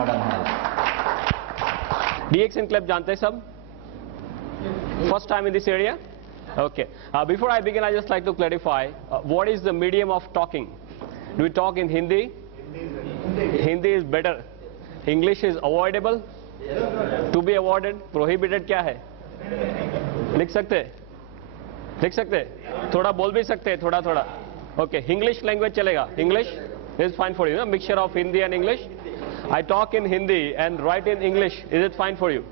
modern health. DX and CLEP जानते हैं सब? First time in this area? Okay. Before I begin, I just like to clarify what is the medium of talking. Do we talk in Hindi? Hindi is better. English is avoidable. To be avoided. Prohibited क्या है? लिख सकते? लिख सकते? थोड़ा बोल भी सकते हैं, थोड़ा थोड़ा. Okay. English language चलेगा. English is fine for you. No? Mixture of Hindi and English. I talk in Hindi and write in English. Is it fine for you?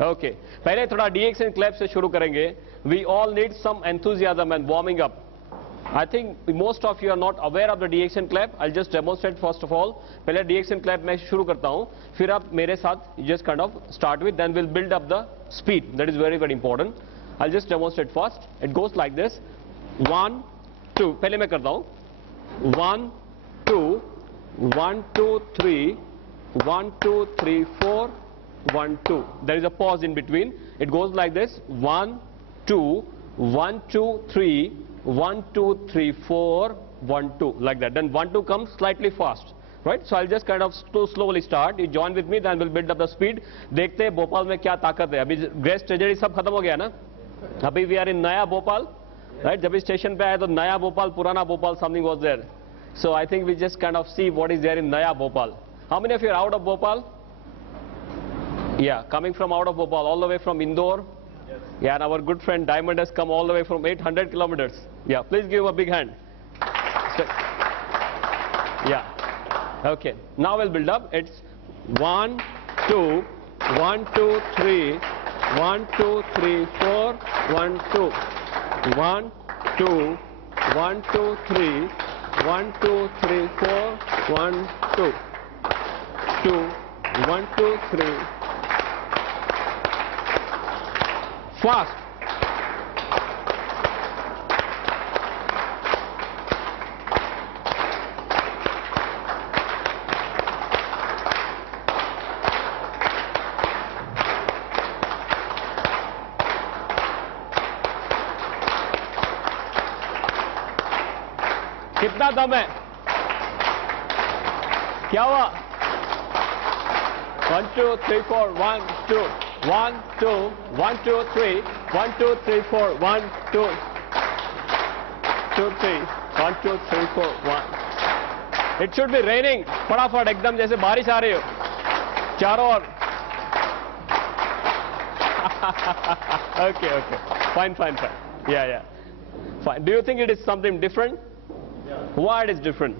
Okay. पहले थोड़ा DX and CLEP से शुरू करेंगे. We all need some enthusiasm and warming up. I think most of you are not aware of the DX and CLEP. I'll just demonstrate first of all. पहले DX and CLEP मैं शुरू करता हूँ. फिर आप मेरे साथ just kind of start with. Then we'll build up the speed. That is very very important. I'll just demonstrate first. It goes like this. 1, 2. पहले मैं करता हूँ. 1, 2, 1, 2, 3. 1, 2, 3, 4. 1, 2. There is a pause in between. It goes like this. 1, 2, 1, 2, 3. 1, 2, 3, 4. 1, 2. Like that. Then 1, 2 comes slightly fast. Right? So I'll just kind of slowly start. You join with me, then we'll build up the speed. देखते हैं भोपाल में क्या ताकत है. अभी grace tragedy सब खत्म हो गया ना. अभी we are in नया भोपाल. Right? जब इस स्टेशन पे आए तो नया भोपाल, पुराना Bhopal, something was there. So I think we just kind of see what is there in नया Bhopal. How many of you are out of Bhopal? Yeah, coming from out of Bhopal, all the way from Indore. Yes. Yeah, and our good friend Diamond has come all the way from 800 kilometers. Yeah, please give him a big hand. Yeah. Okay. Now we'll build up. It's 1, 2, 1, 2, 3, 1, 2, 3, 4, 1, 2. 1, 2, 1, 2, 3, 1, 2, 3, 4, 1, 2. 2, 1, 2, 3. Fast. कितना दम है? क्या हुआ? 1, 2, 3, 4, 1, 2, 1, 2, 1, 2, 3, 1, 2, 3, 4, 1, 2, 2, 3, 1, 2, 3, 4, 1. It should be raining. फटाफट एकदम जैसे बारिश आ रही हो. चारों ओर. Okay. Fine. Yeah. Fine. Do you think it is something different? Yeah. Why it is different?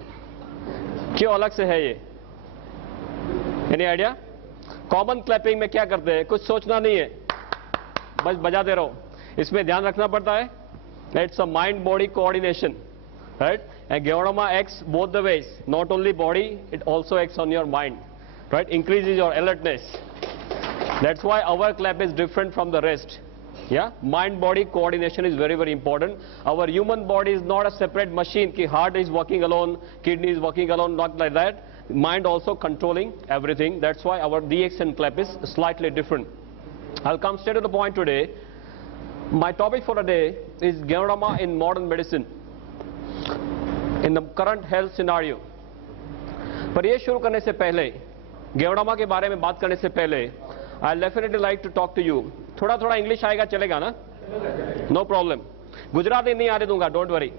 क्यों अलग से है ये? Any idea? कॉमन क्लैपिंग में क्या करते हैं? कुछ सोचना नहीं है, बस बजाते रहो. इसमें ध्यान रखना पड़ता है. It's a mind body coordination, right? And Geodama acts both the ways. Not only body, it also acts on your mind, right? Increases your alertness. That's why our clap is different from the rest. Yeah, mind body coordination is very very important. Our human body is not a separate machine. Ki heart is working alone, kidney is working alone, not like that. Mind also controlling everything. That's why our DX and CLEP is slightly different. I'll come straight to the point today. My topic for today is Geodama in modern medicine, in the current health scenario. पर ये शुरू करने से पहले, Geodama के बारे में बात करने से पहले, I'll definitely like to talk to you. थोड़ा इंग्लिश आएगा चलेगा ना? No problem. गुजराती नहीं आने दूंगा, don't worry.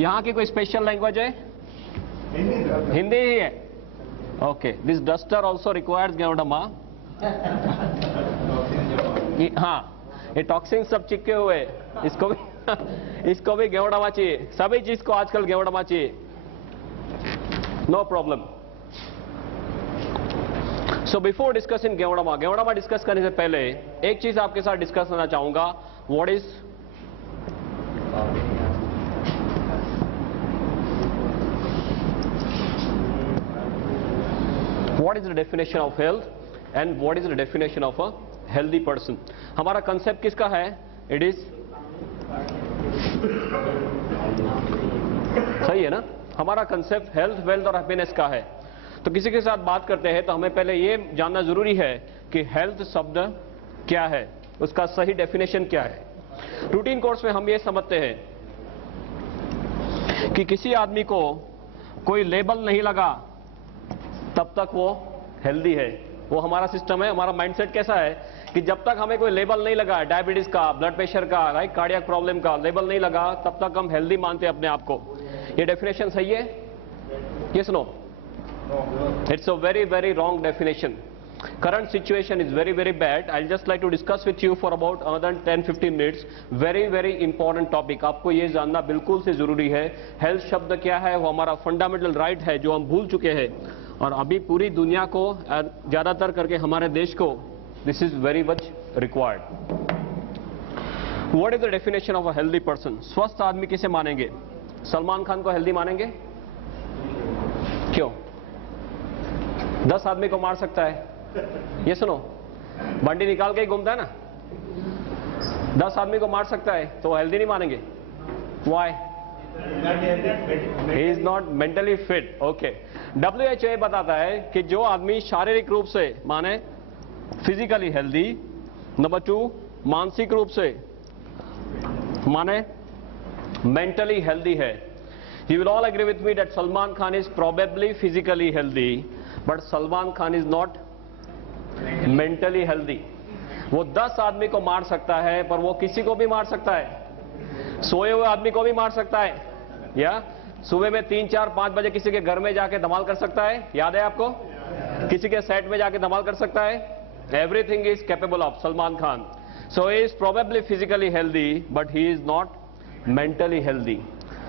यहाँ की कोई स्पेशल लैंग्वेज है? हिंदी ही है. Okay. This duster also requires Geodama. हाँ, ये टॉक्सिन सब चिपके हुए, इसको भी Geodama चाहिए. सभी चीज को आजकल Geodama चाहिए. No problem. So before discussing Geodama discuss करने से पहले एक चीज आपके साथ डिस्कस करना चाहूंगा. What is the definition of health and what is the definition of a healthy person? हमारा कंसेप्ट किसका है? It is सही है ना? हमारा कंसेप्ट हेल्थ, वेल्थ और हैप्पीनेस का है. तो किसी के साथ बात करते हैं तो हमें पहले ये जानना जरूरी है कि हेल्थ शब्द क्या है, उसका सही डेफिनेशन क्या है. रूटीन कोर्स में हम ये समझते हैं कि किसी आदमी को कोई लेबल नहीं लगा तब तक वो हेल्दी है। वो हमारा सिस्टम है, हमारा माइंडसेट कैसा है कि जब तक हमें कोई लेबल नहीं लगा डायबिटीज का, ब्लड प्रेशर का, राइट, कार्डियक प्रॉब्लम का लेबल नहीं लगा, तब तक हम हेल्दी मानते हैं अपने आप को। ये डेफिनेशन सही है? Yes no? It's a very very wrong definition. Current situation is very very bad. I'll just like to discuss with you for about another 10-15 minutes. Very very important topic. आपको ये जानना बिल्कुल से जरूरी है. हेल्थ शब्द क्या है? वो हमारा फंडामेंटल राइट है जो हम भूल चुके हैं, और अभी पूरी दुनिया को, ज्यादातर करके हमारे देश को, this is very much required. What is the definition of a healthy person? स्वस्थ आदमी किसे मानेंगे? सलमान खान को हेल्दी मानेंगे? क्यों? 10 आदमी को मार सकता है. ये सुनो, बंडी निकाल के ही घूमता है ना, 10 आदमी को मार सकता है, तो हेल्दी नहीं मानेंगे? Why? He is not mentally fit. Okay. WHO बताता है कि जो आदमी शारीरिक रूप से माने फिजिकली हेल्दी, नंबर 2 मानसिक रूप से माने मेंटली हेल्दी है. You will all agree with me that Salman Khan is probably physically healthy, but Salman Khan is not mentally healthy. वो 10 आदमी को मार सकता है, पर वो किसी को भी मार सकता है. सोए हुए आदमी को भी मार सकता है, या सुबह में 3, 4, 5 बजे किसी के घर में जाके धमाल कर सकता है. याद है आपको? किसी के सेट में जाके धमाल कर सकता है. Everything is capable of Salman Khan. So he is probably physically healthy, but he is not mentally healthy.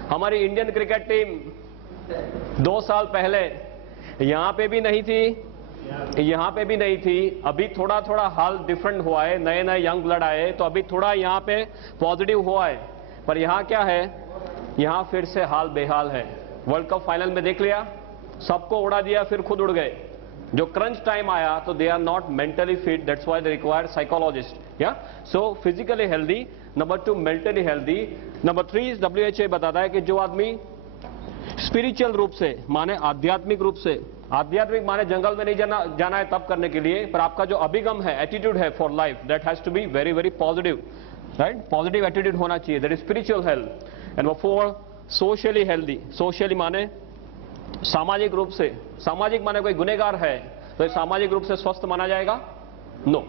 हमारी इंडियन क्रिकेट टीम 2 साल पहले यहाँ पे भी नहीं थी, यहाँ पे भी नहीं थी. अभी थोड़ा थोड़ा हाल डिफरेंट हुआ है, नए नए यंग ब्लड आए, तो अभी थोड़ा यहाँ पे पॉजिटिव हुआ है. पर यहाँ क्या है, यहाँ फिर से हाल बेहाल है. वर्ल्ड कप फाइनल में देख लिया, सबको उड़ा दिया, फिर खुद उड़ गए. जो क्रंच टाइम आया तो they are not mentally fit, that's why they require psychologist. या so physically healthy, number 2 mentally healthy, number 3 WHO बताता है कि जो आदमी स्पिरिचुअल रूप से माने आध्यात्मिक रूप से, आध्यात्मिक माने जंगल में नहीं जाना है तब करने के लिए, पर आपका जो अभिगम है, एटीट्यूड है for life, that has to be very very positive, right. Positive attitude होना चाहिए, that is spiritual health. And 4 socially healthy. Socially माने सामाजिक रूप से, सामाजिक माने कोई गुनहगार है तो सामाजिक रूप से स्वस्थ माना जाएगा? No,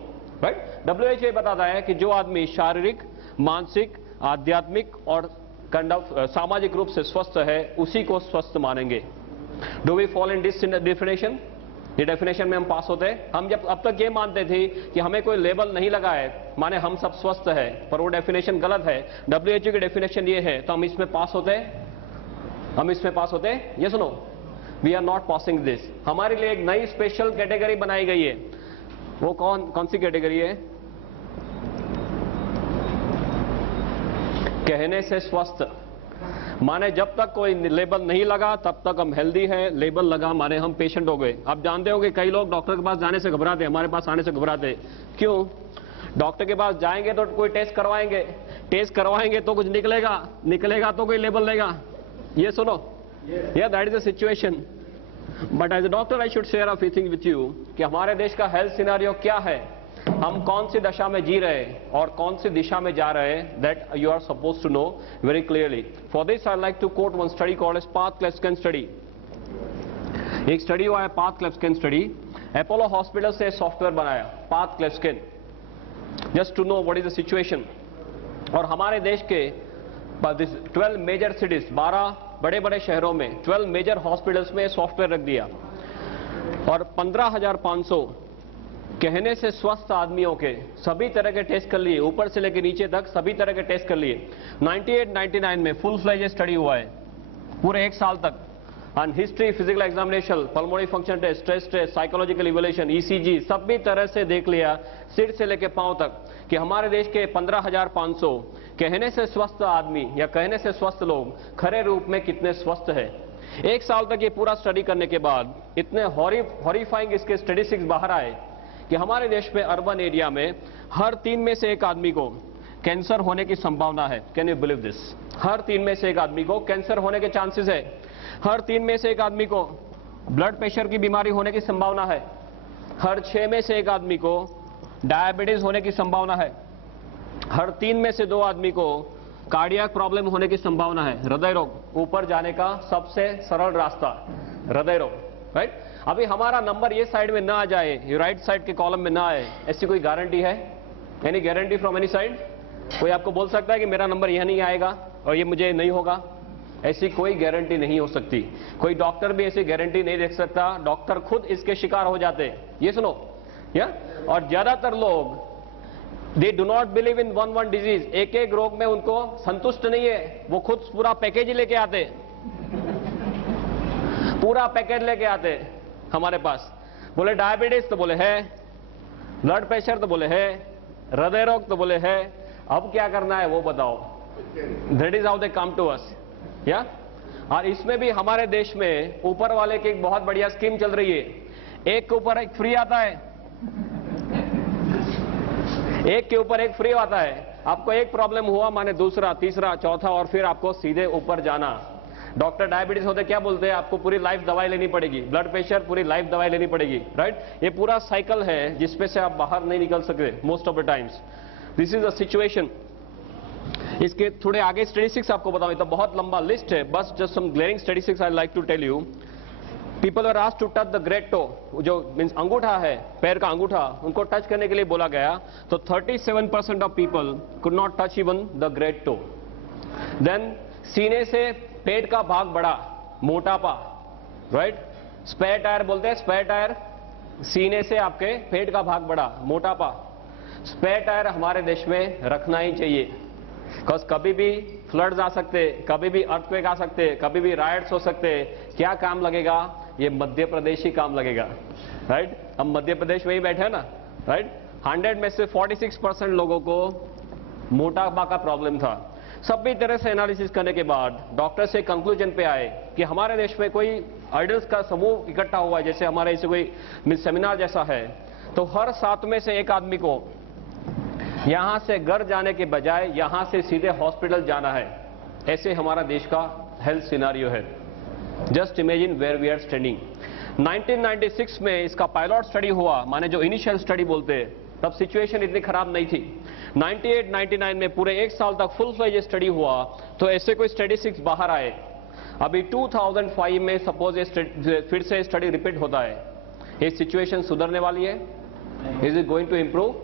right. WHO बताता है कि जो आदमी शारीरिक, मानसिक, आध्यात्मिक और काइंड ऑफ सामाजिक रूप से स्वस्थ है, उसी को स्वस्थ मानेंगे. Do we fall in this definition? ये डेफिनेशन में हम पास होते हैं. हम जब अब तक ये मानते थे कि हमें कोई लेबल नहीं लगा है, माने हम सब स्वस्थ है, पर वो डेफिनेशन गलत है. WHO की डेफिनेशन ये है, तो हम इसमें पास होते हैं? हम इसमें पास होते हैं? ये सुनो, we are not passing this. हमारे लिए एक नई स्पेशल कैटेगरी बनाई गई है. वो कौन सी कैटेगरी है? कहने से स्वस्थ. माने जब तक कोई लेबल नहीं लगा तब तक हम हेल्दी है, लेबल लगा माने हम पेशेंट हो गए. आप जानते हो कि कई लोग डॉक्टर के पास जाने से घबराते हैं, हमारे पास आने से घबराते हैं. क्यों? डॉक्टर के पास जाएंगे तो कोई टेस्ट करवाएंगे तो कुछ निकलेगा तो कोई लेबल लेगा. ये सुनो, या that is the situation. But as a doctor I should share a few things with you कि हमारे देश का हेल्थ सिनेरियो क्या है, हम कौन सी दशा में जी रहे हैं और कौन सी दिशा में जा रहे हैं, that you are suppose to know very clearly. For this I like to quote one study called as path cleft study. एक स्टडी हुआ है path cleft study. Apollo hospital से सॉफ्टवेयर बनाया path cleft, just to know what is the situation. और हमारे देश के 12 major cities, 12 बड़े बड़े शहरों में 12 मेजर हॉस्पिटल्स में सॉफ्टवेयर रख दिया, और 15,500 कहने से स्वस्थ आदमियों के सभी तरह के टेस्ट कर लिए, ऊपर से लेकर नीचे तक सभी तरह के टेस्ट कर लिए. 98-99 में फुल फ्लेज स्टडी हुआ है पूरे 1 साल तक. And history, physical examination, pulmonary function test, stress test, psychological evaluation, ECG, सभी तरह से देख लिया सिर से लेकर पांव तक कि हमारे देश के 15,500 कहने से स्वस्थ आदमी या कहने से स्वस्थ लोग खरे रूप में कितने स्वस्थ है. 1 साल तक ये पूरा स्टडी करने के बाद इतने हॉरिफाइंग इसके स्टैटिस्टिक्स बाहर आए कि हमारे देश में अर्बन एरिया में हर 3 में से 1 आदमी को कैंसर होने की संभावना है. Can you believe this? हर 3 में से 1 आदमी को कैंसर होने के चांसेस है. हर 3 में से 1 आदमी को ब्लड प्रेशर की बीमारी होने की संभावना है. हर 6 में से 1 आदमी को डायबिटीज होने की संभावना है. हर 3 में से 2 आदमी को कार्डियक प्रॉब्लम होने की संभावना है. हृदय रोग ऊपर जाने का सबसे सरल रास्ता हृदय रोग. राइट? अभी हमारा नंबर ये साइड में ना आ जाए, ये राइट साइड के कॉलम में ना आए, ऐसी कोई गारंटी है? Any guarantee from any side? कोई आपको बोल सकता है कि मेरा नंबर यह नहीं आएगा और ये मुझे नहीं होगा? ऐसी कोई गारंटी नहीं हो सकती। कोई डॉक्टर भी ऐसी गारंटी नहीं दे सकता, डॉक्टर खुद इसके शिकार हो जाते हैं। ये सुनो या, और ज्यादातर लोग दे do not believe in one disease, एक एक रोग में उनको संतुष्ट नहीं है, वो खुद पूरा पैकेज ही लेके आते, पूरा पैकेज लेके आते हमारे पास। बोले डायबिटीज तो बोले है, ब्लड प्रेशर तो बोले है, हृदय रोग तो बोले है, अब क्या करना है वो बताओ। That is how they come to us या। और इसमें भी हमारे देश में ऊपर वाले की एक बहुत बढ़िया स्कीम चल रही है, एक के ऊपर एक फ्री आता है, एक के ऊपर एक फ्री आता है। आपको एक प्रॉब्लम हुआ माने दूसरा, तीसरा, चौथा और फिर आपको सीधे ऊपर जाना। डॉक्टर डायबिटीज होते क्या बोलते हैं, आपको पूरी लाइफ दवाई लेनी पड़ेगी, ब्लड प्रेशर पूरी लाइफ दवाई लेनी पड़ेगी, राइट? ये पूरा साइकिल है जिसपे से आप बाहर नहीं निकल सकते most of the times. This is the situation. इसके थोड़े आगे स्टैटिस्टिक्स आपको बताऊं, तो बहुत लंबा लिस्ट है, बस just some glaring statistics I like to tell you. People are asked to touch the great toe, जो मींस अंगूठा है, पैर का अंगूठा, उनको टच करने के लिए बोला गया, तो 37% of people could not touch even the great toe. Then सीने से पेट का भाग बड़ा, मोटापा, राइट? स्पेयर टायर बोलते हैं, स्पेयर टायर, सीने से आपके पेट का भाग बड़ा, मोटापा। स्पेयर टायर हमारे देश में रखना ही चाहिए, बिकॉज कभी भी फ्लड्स आ सकते, कभी भी अर्थक्वेक आ सकते, कभी भी रायट्स हो सकते। क्या काम लगेगा? ये मध्य प्रदेश ही काम लगेगा, राइट? हम मध्य प्रदेश में ही बैठे हैं ना, राइट? 100 में से 46% लोगों को मोटापा का प्रॉब्लम था। सभी तरह से एनालिसिस करने के बाद डॉक्टर से कंक्लूजन पे आए कि हमारे देश में कोई आइडल्स का समूह इकट्ठा हुआ है, जैसे हमारे इसे कोई सेमिनार जैसा है, तो हर 7 में से एक आदमी को यहां से घर जाने के बजाय यहां से सीधे हॉस्पिटल जाना है। ऐसे हमारा देश का हेल्थ सिनारियो है। Just imagine where we are standing. 1996 में इसका पायलट स्टडी हुआ, माने जो इनिशियल स्टडी बोलते हैं, तब सिचुएशन इतनी खराब नहीं थी। 98-99 में पूरे एक साल तक फुल फ्लेज स्टडी हुआ, तो ऐसे कोई स्टैटिस्टिक्स बाहर आए। अभी 2005 में सपोज फिर से स्टडी रिपीट होता है। ये सिचुएशन सुधरने वाली है? Is it going to improve?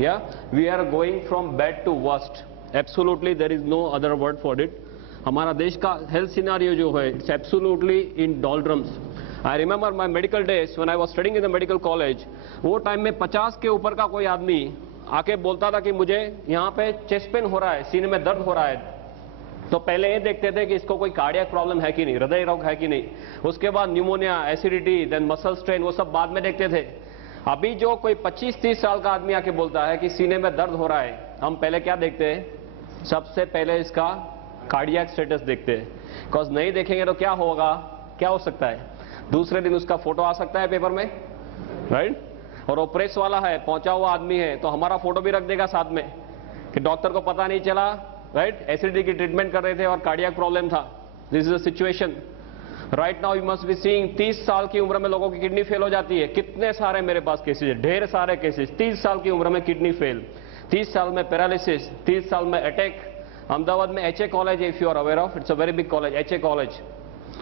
या we are going from bad to worst. Absolutely there is no other word for it. हमारा देश का हेल्थ सिनारियो जो है, it's absolutely in doldrums. I remember my medical days when I was studying in the medical college. वो time में 50 के ऊपर का कोई आदमी आके बोलता था कि मुझे यहाँ पे चेस्ट पेन हो रहा है, सीने में दर्द हो रहा है, तो पहले ये देखते थे कि इसको कोई कार्डियक प्रॉब्लम है कि नहीं, हृदय रोग है कि नहीं। उसके बाद pneumonia, acidity, then muscle strain, वो सब बाद में देखते थे। अभी जो कोई 25-30 साल का आदमी आके बोलता है कि सीने में दर्द हो रहा है, हम पहले क्या देखते हैं? सबसे पहले इसका कार्डियक स्टेटस देखते हैं, बिकॉज नहीं देखेंगे तो क्या होगा, क्या हो सकता है? दूसरे दिन उसका फोटो आ सकता है पेपर में, राइट? और वो प्रेस वाला है, पहुंचा हुआ आदमी है, तो हमारा फोटो भी रख देगा साथ में कि डॉक्टर को पता नहीं चला, राइट? एसिडिटी की ट्रीटमेंट कर रहे थे और कार्डियक प्रॉब्लम था। This is the situation right now. You must be seeing 30 साल की उम्र में लोगों की किडनी फेल हो जाती है। कितने सारे मेरे पास केसेस है, ढेर सारे केसेस। 30 साल की उम्र में किडनी फेल, 30 साल में पैरालिसिस, 30 साल में अटैक। अहमदाबाद में एचए कॉलेज है, if you are aware of, it's a very big college, H A college.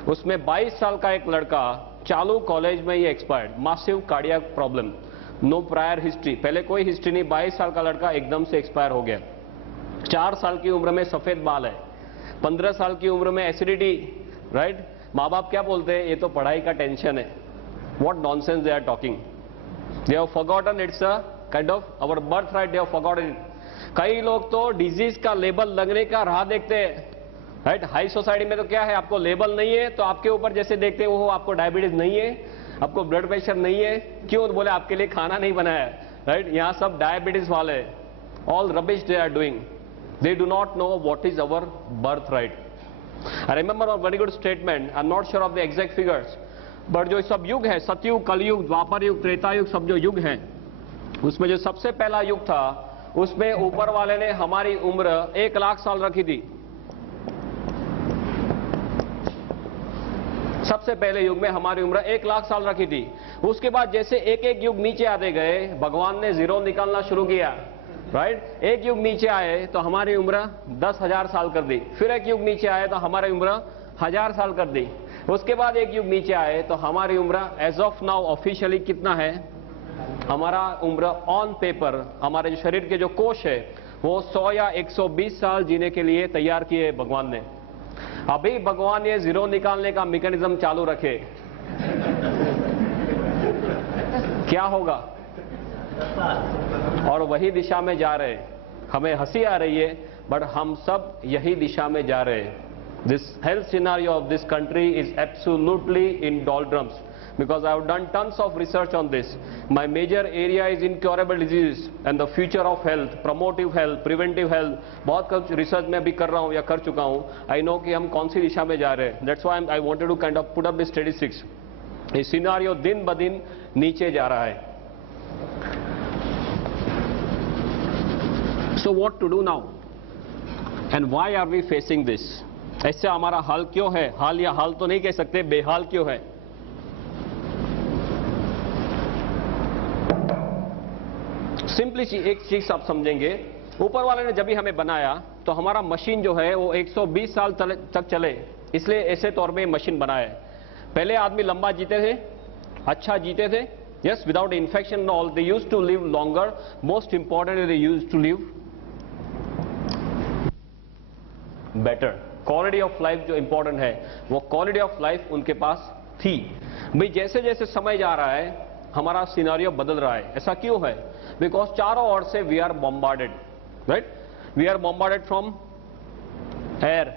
उसमें 22 साल का एक लड़का चालू कॉलेज में ही expired, massive cardiac problem, no prior history, पहले कोई हिस्ट्री नहीं, 22 साल का लड़का एकदम से एक्सपायर हो गया। 4 साल की उम्र में सफेद बाल है, 15 साल की उम्र में एसिडिटी, राइट? माँ बाप क्या बोलते हैं? ये तो पढ़ाई का टेंशन है। What nonsense they are talking. They have forgotten it's a kind of our birth right, they have forgotten it. कई लोग तो डिजीज का लेबल लगने का राह देखते हैं, राइट? हाई सोसाइटी में तो क्या है, आपको लेबल नहीं है तो आपके ऊपर जैसे देखते हो, आपको डायबिटीज नहीं है, आपको ब्लड प्रेशर नहीं है, क्यों? बोले आपके लिए खाना नहीं बनाया, राइट? यहाँ सब डायबिटीज वाले, all rubbish they are doing, they do not know what is our birth right. I remember a very good statement, I am not sure of the exact figures, but जो सब युग है, सतयुग, कलयुग, द्वापर युग, त्रेता युग, सब जो युग हैं, उसमें जो सबसे पहला युग था, उसमें ऊपर वाले ने हमारी उम्र 1 लाख साल रखी थी। सबसे पहले युग में हमारी उम्र 1 लाख साल रखी थी। उसके बाद जैसे एक एक युग नीचे आते गए, भगवान ने जीरो निकालना शुरू किया, राइट? एक युग नीचे आए तो हमारी उम्र 10,000 साल कर दी, फिर एक युग नीचे आए तो हमारी उम्र 1000 साल कर दी। उसके बाद एक युग नीचे आए तो हमारी उम्र एज ऑफ नाउ ऑफिशियली कितना है, हमारा उम्र ऑन पेपर, हमारे जो शरीर के जो कोश है वो 100 या 120 साल जीने के लिए तैयार किए भगवान ने। अभी भगवान ये जीरो निकालने का मैकेनिज्म चालू रखे, क्या होगा? और वही दिशा में जा रहे। हमें हंसी आ रही है बट हम सब यही दिशा में जा रहे हैं। This health scenario of this country is absolutely in doldrums because I have done tons of research on this. My major area is incurable diseases and the future of health, promotive health, preventive health. बहुत कुछ research में भी कर रहा हूँ या कर चुका हूँ। I know कि हम कौन सी दिशा में जा रहे हैं। That's why I wanted to kind of put up the statistics. ये सिनारियो दिन ब दिन नीचे जा रहा है। So what to do now? And why are we facing this? ऐसे हमारा हाल क्यों है? हाल या हाल तो नहीं कह सकते, बेहाल क्यों है? सिंपली एक चीज आप समझेंगे, ऊपर वाले ने जब भी हमें बनाया तो हमारा मशीन जो है वो 120 साल तक चले, इसलिए ऐसे तौर पे मशीन बनाया है। पहले आदमी लंबा जीते थे, अच्छा जीते थे, yes, without infection all, they used to live longer. Most important they used to live better. Quality of life जो इंपॉर्टेंट है वो क्वालिटी ऑफ लाइफ उनके पास थी। भाई जैसे जैसे समय जा रहा है हमारा सिनारियो बदल रहा है। ऐसा क्यों है? बिकॉज चारों ओर से we are bombarded, right? We are bombarded from air.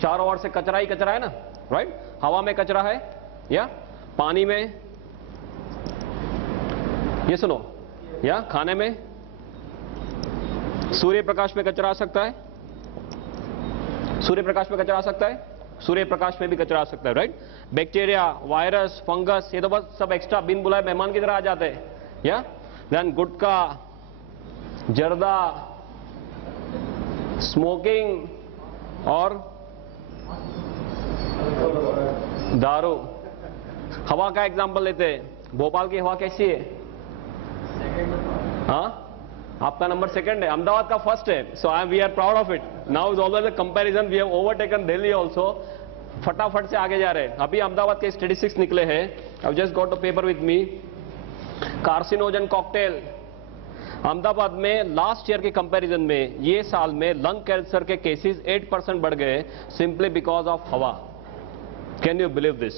चारों ओर से कचरा ही कचरा है ना, राइट? हवा में कचरा है या पानी में, ये सुनो, या खाने में, सूर्य प्रकाश में कचरा आ सकता है, सूर्य प्रकाश में कचरा आ सकता है, सूर्य प्रकाश में भी कचरा आ सकता है, राइट? बैक्टीरिया, वायरस, फंगस, ये तो बस सब एक्स्ट्रा बिन बुलाए मेहमान की तरह आ जाते हैं, या देन गुटखा, जर्दा, स्मोकिंग और दारू। हवा का एग्जांपल लेते हैं। भोपाल की हवा कैसी है? हाँ, आपका नंबर सेकंड है, अहमदाबाद का फर्स्ट है। So we are proud of it. Now is always a comparison, we have overtaken Delhi also. फटाफट से आगे जा रहे हैं। अभी अहमदाबाद के स्टैटिस्टिक्स निकले हैं, I just got the paper with me. Carcinogen cocktail Ahmedabad में लास्ट ईयर के कंपैरिजन में ये साल में लंग कैंसर के केसेस 8% बढ़ गए, सिंपली बिकॉज ऑफ हवा। Can you believe this?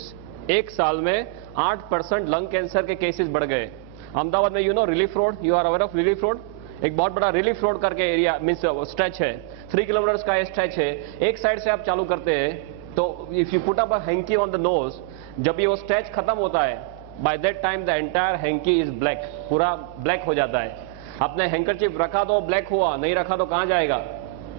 एक साल में 8% लंग कैंसर के केसेस बढ़ गए अहमदाबाद में। You know relief road, you are aware of relief road? एक बहुत बड़ा रिलीफ रोड करके एरिया मीन्स स्ट्रेच है, 3 किलोमीटर का ये स्ट्रेच है। एक साइड से आप चालू करते हैं तो if you put up a hanky on the nose, जब ये वो स्ट्रेच खत्म होता है, by that time the entire hanky is black, पूरा ब्लैक हो जाता है। आपने हैंकरचीफ रखा तो ब्लैक हुआ, नहीं रखा तो कहां जाएगा?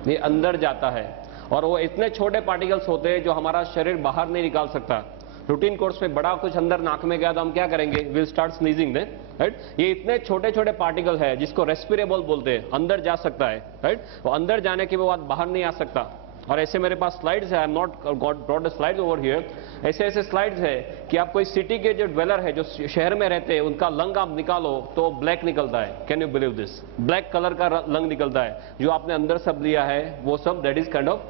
ये अंदर जाता है। और वो इतने छोटे पार्टिकल्स होते हैं जो हमारा शरीर बाहर नहीं निकाल सकता। रूटीन कोर्स में बड़ा कुछ अंदर नाक में गया तो हम क्या करेंगे? Will start sneezing then, right? ये इतने छोटे छोटे पार्टिकल है जिसको रेस्पिरेबल बोलते हैं, अंदर जा सकता है, राइट? वो अंदर जाने के बाद बाहर नहीं आ सकता। और ऐसे मेरे पास स्लाइड्स है, I am not brought the slides over here. ऐसे ऐसे स्लाइड्स है कि आप कोई सिटी के जो ड्वेलर है, जो शहर में रहते हैं, उनका लंग आप निकालो तो ब्लैक निकलता है। Can you believe this? Black colour का लंग निकलता है। जो आपने अंदर सब लिया है वो सब, that is kind of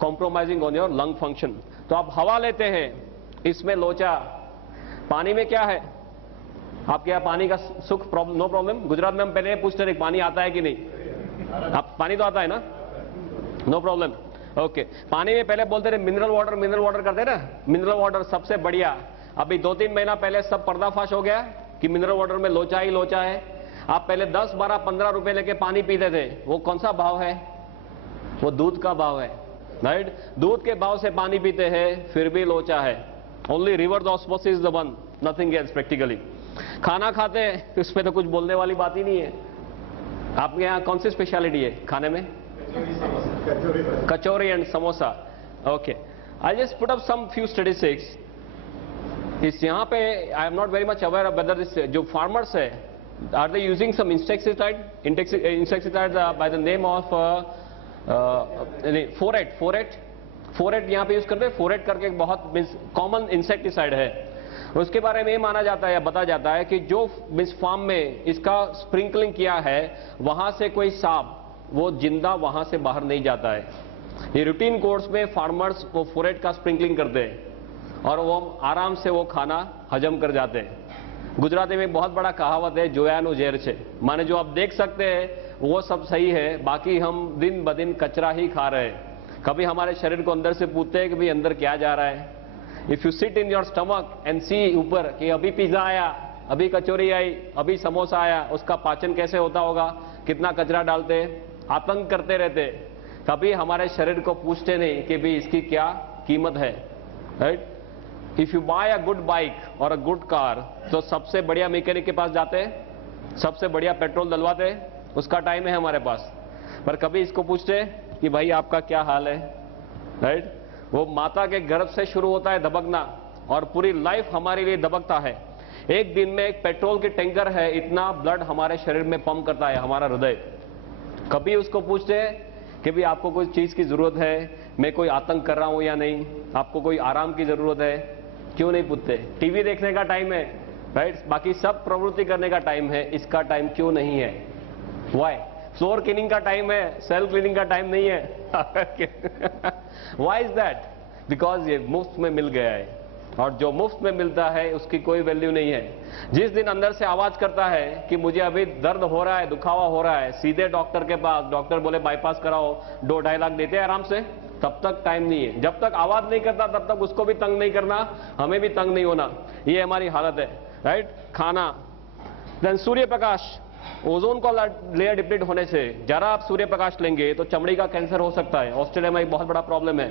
compromising on your lung function. तो आप हवा लेते हैं, इसमें लोचा। पानी में क्या है? आपके यहाँ पानी का सुख नो प्रॉब्लम? गुजरात में हम पहले पूछते थे पानी आता है कि नहीं। आप पानी तो आता है ना, नो प्रॉब्लम, ओके। पानी में पहले बोलते थे मिनरल वाटर करते ना, मिनरल वाटर सबसे बढ़िया। अभी 2-3 महीना पहले सब पर्दाफाश हो गया कि मिनरल वाटर में लोचा ही लोचा है। आप पहले 10, 12, 15 रुपए लेके पानी पीते थे, वो कौन सा भाव है? वो दूध का भाव है, राइट? दूध के भाव से पानी पीते हैं, फिर भी लोचा है। Only reverse osmosis the one, nothing else practically. खाना खाते हैं तो इसमें तो कुछ बोलने वाली बात ही नहीं है। आपके यहाँ कौन सी स्पेशलिटी है खाने में? Kachori and samosa, okay. I just put up some few statistics. इस यहाँ पे I am not very much aware of whether this, जो फार्मर्स है, are they using some insecticide by the name of phorate यहाँ पे यूज करते हैं। फोरेट करके एक बहुत कॉमन इंसेक्टिसाइड है। उसके बारे में ये माना जाता है या बताया जाता है कि जो फार्म में इसका स्प्रिंकलिंग किया है, वहां से कोई सांप वो जिंदा वहां से बाहर नहीं जाता है। ये रूटीन कोर्स में फार्मर्स वो फोरेट का स्प्रिंकलिंग करते हैं और वो आराम से वो खाना हजम कर जाते हैं। गुजराती में एक बहुत बड़ा कहावत है, जोयानु जेर छे, माने जो आप देख सकते हैं वो सब सही है, बाकी हम दिन ब दिन कचरा ही खा रहे हैं। कभी हमारे शरीर को अंदर से पूछते हैं कि भाई अंदर क्या जा रहा है। If you sit in your stomach and see ऊपर कि अभी पिज्जा आया, अभी कचौरी आई, अभी समोसा आया, उसका पाचन कैसे होता होगा, कितना कचरा डालते, आतंक करते रहते, कभी हमारे शरीर को पूछते नहीं कि भाई इसकी क्या कीमत है। Right? If you buy a good bike और अ गुड कार, तो सबसे बढ़िया मैकेनिक के पास जाते हैं, सबसे बढ़िया पेट्रोल डलवाते हैं, उसका टाइम है हमारे पास, पर कभी इसको पूछते कि भाई आपका क्या हाल है। राइट? वो माता के गर्भ से शुरू होता है दबकना और पूरी लाइफ हमारे लिए दबकता है। एक दिन में एक पेट्रोल की टैंकर है, इतना ब्लड हमारे शरीर में पंप करता है हमारा हृदय। कभी उसको पूछते हैं कि भाई आपको कोई चीज की जरूरत है, मैं कोई आतंक कर रहा हूं या नहीं, आपको कोई आराम की जरूरत है, क्यों नहीं पूछते। टीवी देखने का टाइम है, राइट, बाकी सब प्रवृत्ति करने का टाइम है, इसका टाइम क्यों नहीं है। वाई? फ्लोर क्लीनिंग का टाइम है, सेल्फ क्लीनिंग का टाइम नहीं है। Y is that? बिकॉज ये मुफ्त में मिल गया है, और जो मुफ्त में मिलता है उसकी कोई वैल्यू नहीं है। जिस दिन अंदर से आवाज करता है कि मुझे अभी दर्द हो रहा है, दुखावा हो रहा है, सीधे डॉक्टर के पास, डॉक्टर बोले बाईपास कराओ, 2-2.5 लाख देते हैं आराम से, तब तक टाइम नहीं है। जब तक आवाज नहीं करता तब तक उसको भी तंग नहीं करना, हमें भी तंग नहीं होना, ये हमारी हालत है। राइट? खाना, देन सूर्य प्रकाश, ओजोन का लेयर डिप्लीट होने से जरा आप सूर्य प्रकाश लेंगे तो चमड़ी का कैंसर हो सकता है। ऑस्ट्रेलिया में एक बहुत बड़ा प्रॉब्लम है।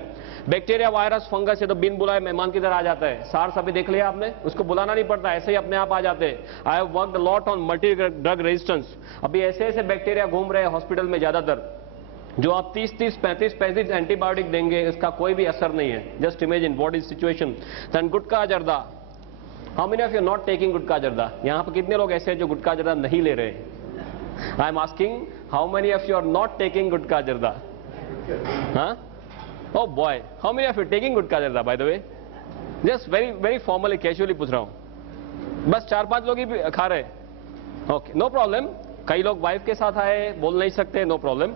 बैक्टीरिया, वायरस, फंगस, ये तो बिन बुलाए मेहमान की तरह आ जाता है। सार्स अभी देख लिया आपने, उसको बुलाना नहीं पड़ता, ऐसे ही अपने आप आ जाते हैं। I have worked lot on multi drug resistance. अभी ऐसे ऐसे बैक्टीरिया घूम रहे हैं हॉस्पिटल में ज्यादातर, जो आप 30-30, 35-35 एंटीबायोटिक देंगे, इसका कोई भी असर नहीं है। Just imagine what is situation. Then gutkha zarda, how many of you not taking gutkha zarda? यहाँ पर कितने लोग ऐसे हैं जो गुटखा जर्दा नहीं ले रहे? I am asking, how many of you are not taking gutkha zarda? हाँ? Oh boy, how many of you taking गुटखा जर्दा by the way? Just very formally, casually पूछ रहा हूँ। बस 4-5 लोग ही खा रहे। Okay, no problem. कई लोग वाइफ के साथ आए, बोल नहीं सकते, नो प्रॉब्लम।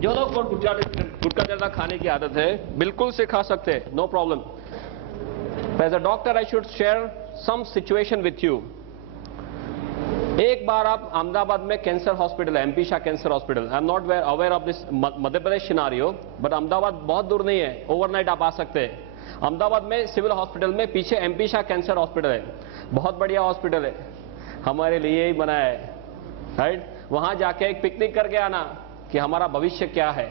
जो लोग को गुटखा जर्दा खाने की आदत है, बिल्कुल से खा सकते हैं, no problem. As a doctor I should share some situation with you. एक बार आप अहमदाबाद में कैंसर हॉस्पिटल है, MP Shah cancer hospital. I am not aware of this Madhya Pradesh scenario, but Ahmedabad बहुत दूर नहीं है, ओवरनाइट आप आ सकते हैं। अहमदाबाद में सिविल हॉस्पिटल में पीछे एमपी शाह कैंसर हॉस्पिटल है, बहुत बढ़िया हॉस्पिटल है, हमारे लिए ही बनाया है। राइट? वहां जाके एक पिकनिक करके आना कि हमारा भविष्य क्या है,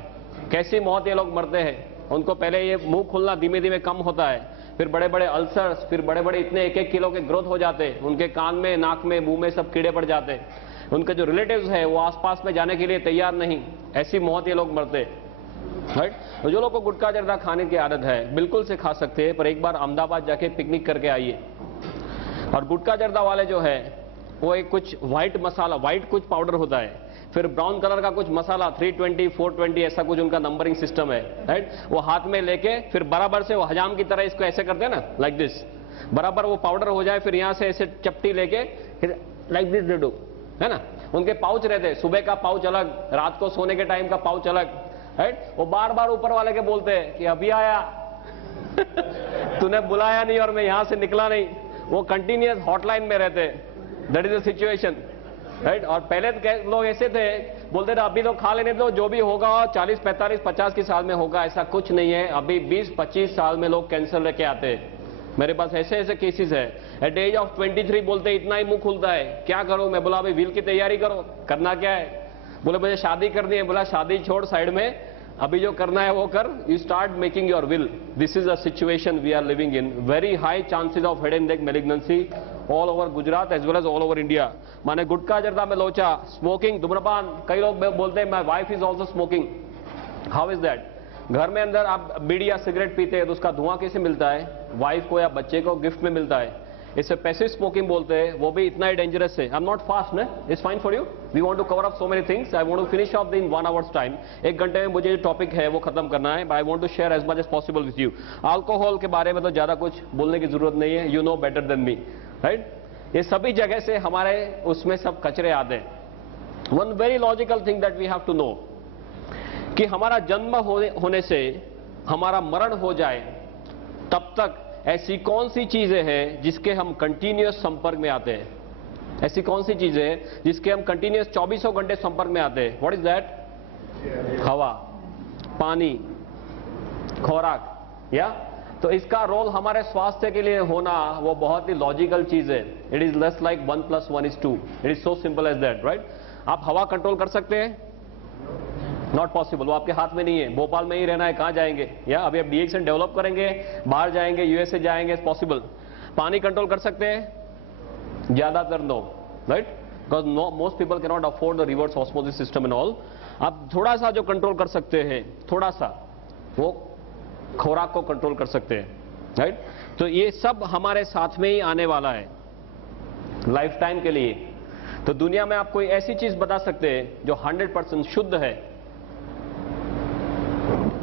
कैसी मौत ये लोग मरते हैं। उनको पहले ये मुंह खुलना धीमे धीमे कम होता है, फिर बड़े बड़े अल्सर्स, फिर बड़े बड़े इतने 1-1 किलो के ग्रोथ हो जाते हैं, उनके कान में, नाक में, मुंह में सब कीड़े पड़ जाते हैं। उनके जो रिलेटिव्स है वो आसपास में जाने के लिए तैयार नहीं, ऐसी मौत ये लोग मरते हैं। राइट? तो जो लोग को गुटखा जर्दा खाने की आदत है, बिल्कुल से खा सकते हैं, पर एक बार अहमदाबाद जाके पिकनिक करके आइए। और गुटखा जर्दा वाले जो है वो एक कुछ व्हाइट मसाला, व्हाइट कुछ पाउडर होता है, फिर ब्राउन कलर का कुछ मसाला, 320, 420 ऐसा कुछ उनका नंबरिंग सिस्टम है। राइट? वो हाथ में लेके फिर बराबर से वो हजाम की तरह इसको ऐसे करते हैं ना, लाइक दिस, बराबर वो पाउडर हो जाए, फिर यहां से ऐसे चपटी लेके फिर लाइक दिस डू, है ना। उनके पाउच रहते हैं, सुबह का पाउच अलग, रात को सोने के टाइम का पाउच अलग। राइट? वो बार बार ऊपर वाले के बोलते हैं कि अभी आया तूने बुलाया नहीं और मैं यहां से निकला नहीं। वो कंटिन्यूअस हॉटलाइन में रहते हैं। That is the situation. Right? और पहले तो लोग ऐसे थे, बोलते थे अभी तो खा लेने दो, जो भी होगा 40, 45, 50 की साल में होगा। ऐसा कुछ नहीं है, अभी 20-25 साल में लोग कैंसर लेके आते हैं। मेरे पास ऐसे ऐसे केसेस है। एट एज ऑफ 23 बोलते इतना ही मुंह खुलता है, क्या करो? मैं बोला अभी व्हील की तैयारी करो। करना क्या है? बोले मुझे शादी करनी है। बोला शादी छोड़ साइड में, अभी जो करना है वो कर। You start making your will. This is a situation we are living in. Very high chances of head and neck malignancy all over Gujarat as well as all over India. माने गुटखा जर्दा में लोचा, स्मोकिंग, धूम्रपान। कई लोग बोलते हैं my wife is also smoking. How is that? घर में अंदर आप बीड़ी या सिगरेट पीते हैं तो उसका धुआं कैसे मिलता है? वाइफ को या बच्चे को गिफ्ट में मिलता है। इसे पैसिव स्मोकिंग बोलते हैं, वो भी इतना ही डेंजरस है। आई एम नॉट फास्ट ना, it's fine for you. We want to cover up so many things. I want to finish off in 1 hours time. 1 घंटे में मुझे जो टॉपिक है वो खत्म करना है। I want to share as much as possible with you. Alcohol के बारे में तो ज्यादा कुछ बोलने की जरूरत नहीं है, you know better than me. Right? ये सभी जगह से हमारे उसमें सब कचरे आते हैं। One very logical thing that we have to know, कि हमारा जन्म होने से हमारा मरण हो जाए तब तक ऐसी कौन सी चीजें हैं जिसके हम कंटिन्यूअस संपर्क में आते हैं? ऐसी कौन सी चीजें हैं जिसके हम कंटिन्यूअस 24 घंटे संपर्क में आते हैं? What is that? हवा, पानी, खुराक, या तो इसका रोल हमारे स्वास्थ्य के लिए होना वो बहुत ही लॉजिकल चीज है. It is less like 1 + 1 = 2. It is so simple as that, right? आप हवा कंट्रोल कर सकते हैं? नॉट पॉसिबल, वो आपके हाथ में नहीं है. भोपाल में ही रहना है, कहां जाएंगे? या अभी आप डीएक्सन डेवलप करेंगे, बाहर जाएंगे, यूएसए जाएंगे, पॉसिबल. पानी कंट्रोल कर सकते हैं? ज्यादातर no, right? Because most people can not afford the reverse osmosis system and all. आप थोड़ा सा जो कंट्रोल कर सकते हैं, थोड़ा सा, वो खुराक को कंट्रोल कर सकते हैं, राइट? तो ये सब हमारे साथ में ही आने वाला है लाइफ टाइम के लिए. तो दुनिया में आप कोई ऐसी चीज बता सकते हैं जो 100% शुद्ध है?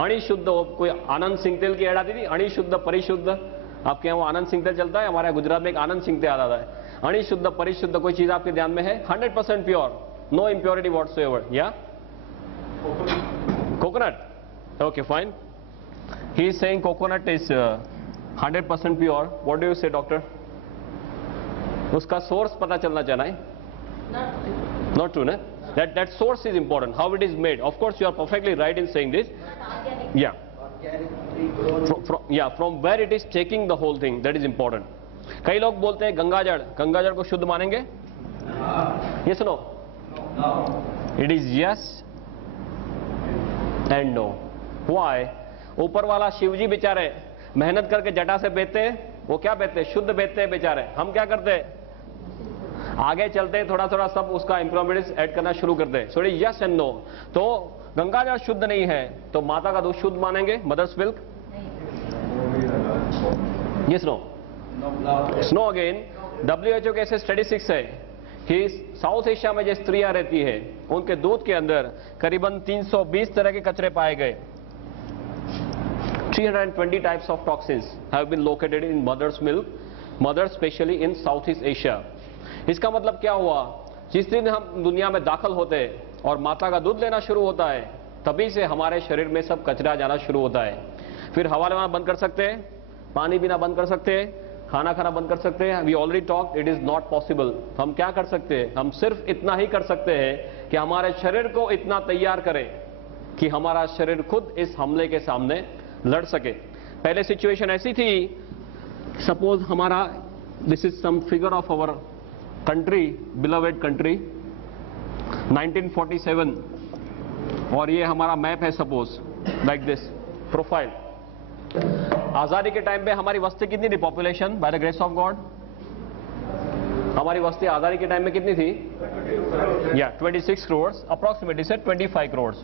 अणिशुद्ध, कोई आनंद सिंह तेल की ऐड आती थी, अणिशुद्ध परिशुद्ध. आपके यहाँ वो आनंद सिंह तेल चलता है, हमारे गुजरात में एक आनंद सिंह तेल आता है. अणिशुद्ध परिशुद्ध कोई चीज आपके ध्यान में है? 100% प्योर, नो इम्प्योरिटी व्हाटसोएवर. या coconut? Okay, fine. He is saying coconut is 100% pure. What do you say, doctor? उसका सोर्स पता चलना चाहिए ना? Not true, ना? That source is important. How it is made. Of course, you are perfectly right in saying this. Yeah. From where it is taking the whole thing, that is important. कई लोग बोलते हैं गंगाजल को शुद्ध मानेंगे? Yes or no? No. It is yes and no. Why? ऊपर वाला शिवजी बेचारे मेहनत करके जटा से बेचते हैं, वो क्या बेचते हैं? शुद्ध बेचते हैं बेचारे. हम क्या करते हैं? आगे चलते हैं, थोड़ा थोड़ा सब उसका इम्प्योरिटीज ऐड करना शुरू करते हैं. So yes and no. तो गंगाजल शुद्ध नहीं है तो माता का दूध शुद्ध मानेंगे? Mother's milk? Yes no? No again. WHO के ऐसे स्टैटिस्टिक्स है कि साउथ एशिया में जो स्त्रियां रहती है उनके दूध के अंदर करीबन 320 तरह के कचरे पाए गए. 320 types of toxins have been located in mother's milk, mothers especially in Southeast Asia. इसका मतलब क्या हुआ? जिस दिन हम दुनिया में दाखिल होते हैं और माता का दूध लेना शुरू होता है, तभी से हमारे शरीर में सब कचरा जाना शुरू होता है. फिर हवा लेना बंद कर सकते हैं, पानी पीना बंद कर सकते हैं, खाना खाना बंद कर सकते हैं. We already talked, it is not possible. हम क्या कर सकते हैं? हम सिर्फ इतना ही कर सकते हैं कि हमारे शरीर को इतना तैयार करें कि हमारा शरीर खुद इस हमले के सामने लड़ सके. पहले सिचुएशन ऐसी थी, सपोज हमारा, this is some figure of our country, beloved country, 1947, और ये हमारा मैप है, सपोज लाइक दिस प्रोफाइल. आजादी के टाइम पे हमारी वस्ती कितनी थी? Population by the grace of God, हमारी वस्ती आजादी के टाइम में कितनी थी? 26 करोड़ अप्रोक्सीमेटली से 25 करोड़.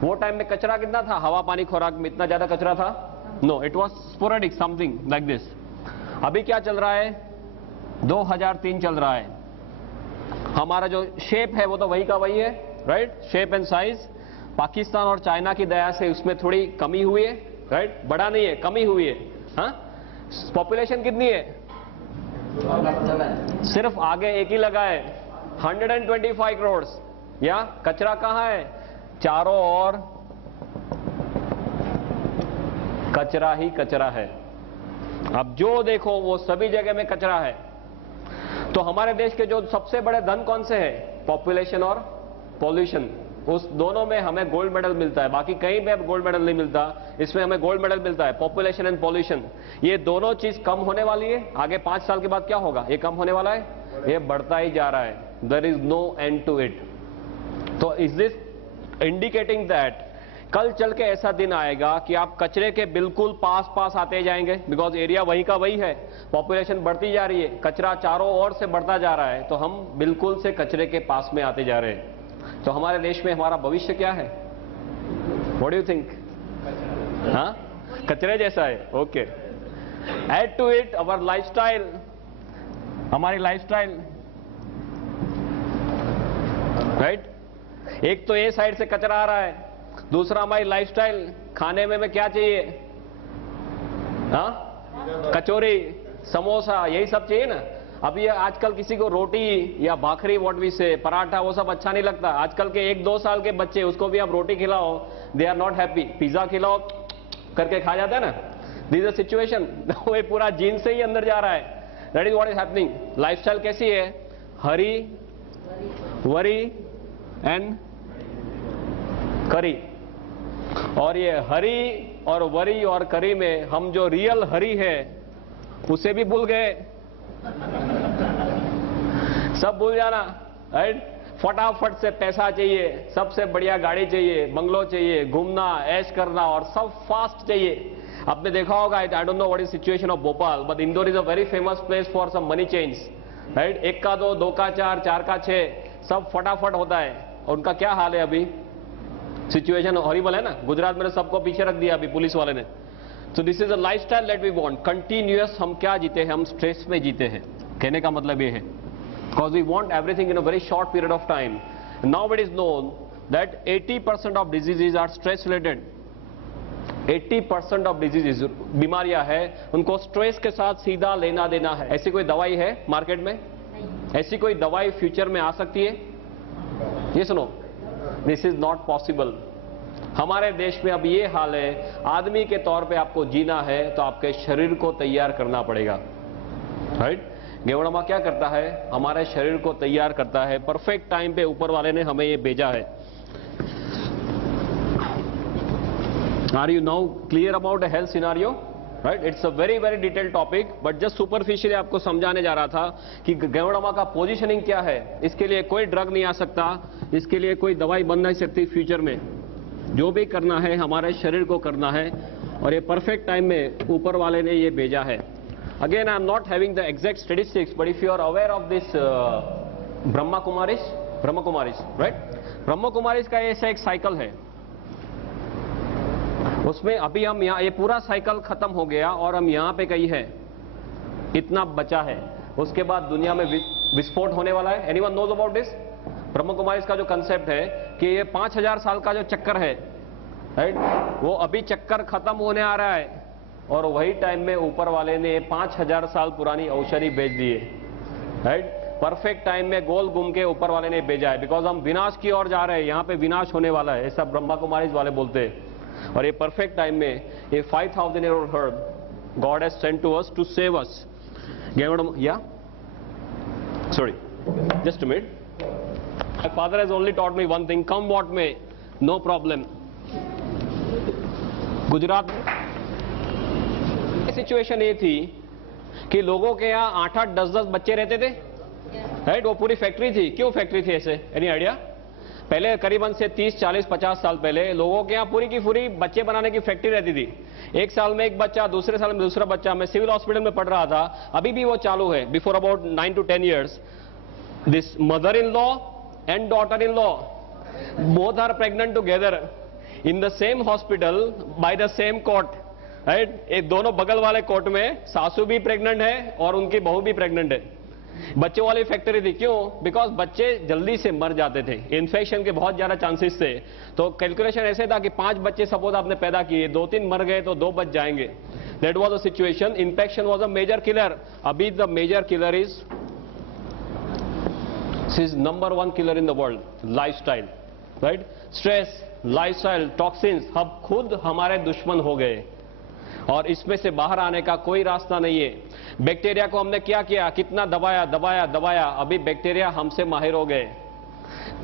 वो टाइम में कचरा कितना था? हवा, पानी, खुराक में इतना ज्यादा कचरा था? No, it was sporadic, something like this. अभी क्या चल रहा है? 2003 चल रहा है. हमारा जो शेप है वो तो वही का वही है, right? Shape and size. Pakistan और चाइना की दया से उसमें थोड़ी कमी हुई है, राइट? बढ़ा नहीं है, कमी हुई है. हाँ, पॉपुलेशन कितनी है? सिर्फ आगे एक ही लगा है, 125 करोड़. या कचरा कहाँ है? चारों ओर कचरा ही कचरा है. अब जो देखो वो सभी जगह में कचरा है. तो हमारे देश के जो सबसे बड़े धन कौन से हैं? पॉपुलेशन और पॉल्यूशन. उस दोनों में हमें गोल्ड मेडल मिलता है, बाकी कहीं पे गोल्ड मेडल नहीं मिलता. इसमें हमें गोल्ड मेडल मिलता है, पॉपुलेशन एंड पॉल्यूशन. ये दोनों चीज कम होने वाली है. आगे 5 साल के बाद क्या होगा? ये कम होने वाला है, ये बढ़ता ही जा रहा है. There is no end to it. तो इज दिस इंडिकेटिंग दैट कल चल के ऐसा दिन आएगा कि आप कचरे के बिल्कुल पास आते जाएंगे, बिकॉज एरिया वही का वही है, पॉपुलेशन बढ़ती जा रही है, कचरा चारों ओर से बढ़ता जा रहा है, तो हम बिल्कुल से कचरे के पास में आते जा रहे हैं. तो हमारे देश में हमारा भविष्य क्या है? What do you think? हाँ, कचरे जैसा है. Okay. Add to it our lifestyle, हमारी लाइफस्टाइल, राइट? एक तो ये साइड से कचरा आ रहा है, दूसरा हमारी लाइफस्टाइल. खाने में क्या चाहिए? हाँ, कचौरी, समोसा, यही सब चाहिए ना. अब ये आजकल किसी को रोटी या भाखरी व्हाट वी से पराठा वो सब अच्छा नहीं लगता। आजकल के 1-2 साल के बच्चे उसको भी आप रोटी खिलाओ, they are not happy. Pizza खिलाओ करके खा जाता है ना। This is situation. वो पूरा जीन से ही अंदर जा रहा है। That is what is happening. Lifestyle कैसी है? हरी, वरी एंड करी। और ये हरी और वरी और करी में हम जो रियल हरी है उसे भी भूल गए। सब भूल जाना, राइट? फटाफट से पैसा चाहिए, सबसे बढ़िया गाड़ी चाहिए, बंगलो चाहिए, घूमना, ऐश करना और सब फास्ट चाहिए। आपने देखा होगा, I don't know what is situation of Bhopal, but Indore is a very famous place for some money change, right? 1 का 2, 2 का 4, 4 का 6, सब फटाफट होता है। और उनका क्या हाल है अभी? सिचुएशन हॉरिबल है ना। गुजरात में सबको पीछे रख दिया अभी पुलिस वाले ने। So this is a lifestyle that we want. Continuous हम क्या जीते हैं? हम स्ट्रेस में जीते हैं। कहने का मतलब ये है, because we want everything in a very short period of time. Now it is known that 80% of diseases are stress related. 80% of diseases, बीमारियां हैं, उनको स्ट्रेस के साथ सीधा लेना देना है। ऐसी कोई दवाई है मार्केट में? ऐसी कोई दवाई फ्यूचर में आ सकती है? ये सुनो, दिस इज नॉट पॉसिबल। हमारे देश में अब ये हाल है, आदमी के तौर पे आपको जीना है तो आपके शरीर को तैयार करना पड़ेगा, राइट? गेवड़मा क्या करता है? हमारे शरीर को तैयार करता है। परफेक्ट टाइम पे ऊपर वाले ने हमें ये भेजा है। Are you now clear about health scenario? Right, it's a very very detailed topic, but just superficially आपको समझाने जा रहा था कि गेवड़मा का पोजीशनिंग क्या है। इसके लिए कोई ड्रग नहीं आ सकता, इसके लिए कोई दवाई बन नहीं सकती फ्यूचर में। जो भी करना है हमारे शरीर को करना है, और ये परफेक्ट टाइम में ऊपर वाले ने ये भेजा है। Again I am not having the exact statistics, but if you are aware of this Brahma Kumaris, right? Brahma Kumaris का ऐसा एक साइकिल है, उसमें अभी हम यहाँ, ये पूरा साइकिल खत्म हो गया और हम यहाँ पे कहीं है, इतना बचा है। उसके बाद दुनिया में विस्फोट होने वाला है। Anyone knows about this? Brahma Kumaris का जो कंसेप्ट है कि ये 5000 साल का जो चक्कर है, राइट, वो अभी चक्कर खत्म होने आ रहा है, और वही टाइम में ऊपर वाले ने 5000 साल पुरानी औषधि भेज दी है, राइट? परफेक्ट टाइम में गोल घूम के ऊपर वाले ने भेजा है, बिकॉज हम विनाश की ओर जा रहे हैं, यहाँ पे विनाश होने वाला है, ऐसा ब्रह्मा कुमारीज वाले बोलते हैं। और ये परफेक्ट टाइम में ये 5000 year old herb God has sent to us to save us. Yeah? Sorry, just a minute. My father has only taught me one thing, come what may, no problem. Gujarat में situation ये थी कि लोगों के यहाँ 8-8, 10-10 बच्चे रहते थे, राइट? वो पूरी फैक्ट्री थी। क्यों फैक्ट्री थी ऐसे? Any idea? पहले करीबन से 30, 40, 50 साल पहले लोगों के यहाँ पूरी की पूरी बच्चे बनाने की फैक्ट्री रहती थी। एक साल में एक बच्चा, दूसरे साल में दूसरा बच्चा। मैं सिविल हॉस्पिटल में पढ़ रहा था, अभी भी वो चालू है। Before about 9 to 10 years, this mother in law and daughter in law both are pregnant together in the same hospital by the same court, right? एक दोनों बगल वाले कोर्ट में सासू भी प्रेग्नेंट है और उनकी बहू भी प्रेग्नेंट है। बच्चों वाली फैक्ट्री थी। क्यों? बिकॉज बच्चे जल्दी से मर जाते थे, इन्फेक्शन के बहुत ज्यादा चांसेस थे। तो कैलकुलेशन ऐसे था कि 5 बच्चे सपोज आपने पैदा किए, 2-3 मर गए तो 2 बच जाएंगे। That was the situation. Infection was a major killer. अभी the major killer is number 1 killer in the world, lifestyle, right? Stress, lifestyle, toxins, हम खुद हमारे दुश्मन हो गए और इसमें से बाहर आने का कोई रास्ता नहीं है। बैक्टीरिया को हमने क्या किया? कितना दबाया। अभी बैक्टीरिया हमसे माहिर हो गए।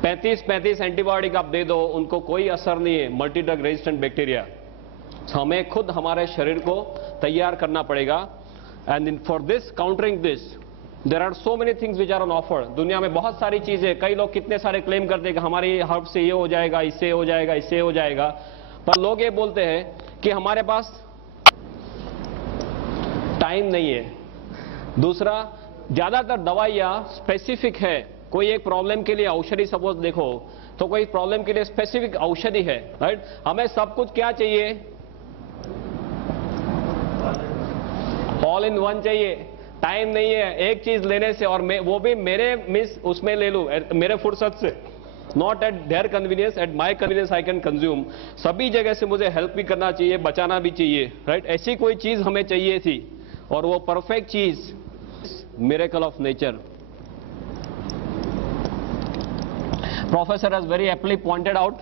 35 एंटीबायोटिक आप दे दो, उनको कोई असर नहीं है, मल्टी ड्रग रेजिस्टेंट बैक्टीरिया। हमें खुद हमारे शरीर को तैयार करना पड़ेगा। And for this, countering this, there are so many things which are on offer. दुनिया में बहुत सारी चीजें, कई लोग कितने सारे क्लेम करते हैं कि हमारी हर्ब से ये हो जाएगा, इससे हो जाएगा, इससे हो जाएगा, पर लोग ये बोलते हैं कि हमारे पास टाइम नहीं है। दूसरा, ज्यादातर दवाइयां स्पेसिफिक है। कोई एक प्रॉब्लम के लिए औषधि सपोज देखो, तो कोई प्रॉब्लम के लिए स्पेसिफिक औषधि है, राइट? हमें सब कुछ क्या चाहिए? ऑल इन वन चाहिए। टाइम नहीं है एक चीज लेने से, और वो भी मेरे मिस उसमें ले लूं, मेरे फुर्सत से, not at their convenience, at my convenience I can consume. सभी जगह से मुझे हेल्प भी करना चाहिए, बचाना भी चाहिए, राइट? ऐसी कोई चीज हमें चाहिए थी, और वो परफेक्ट चीज miracle of nature. Professor has very aptly pointed out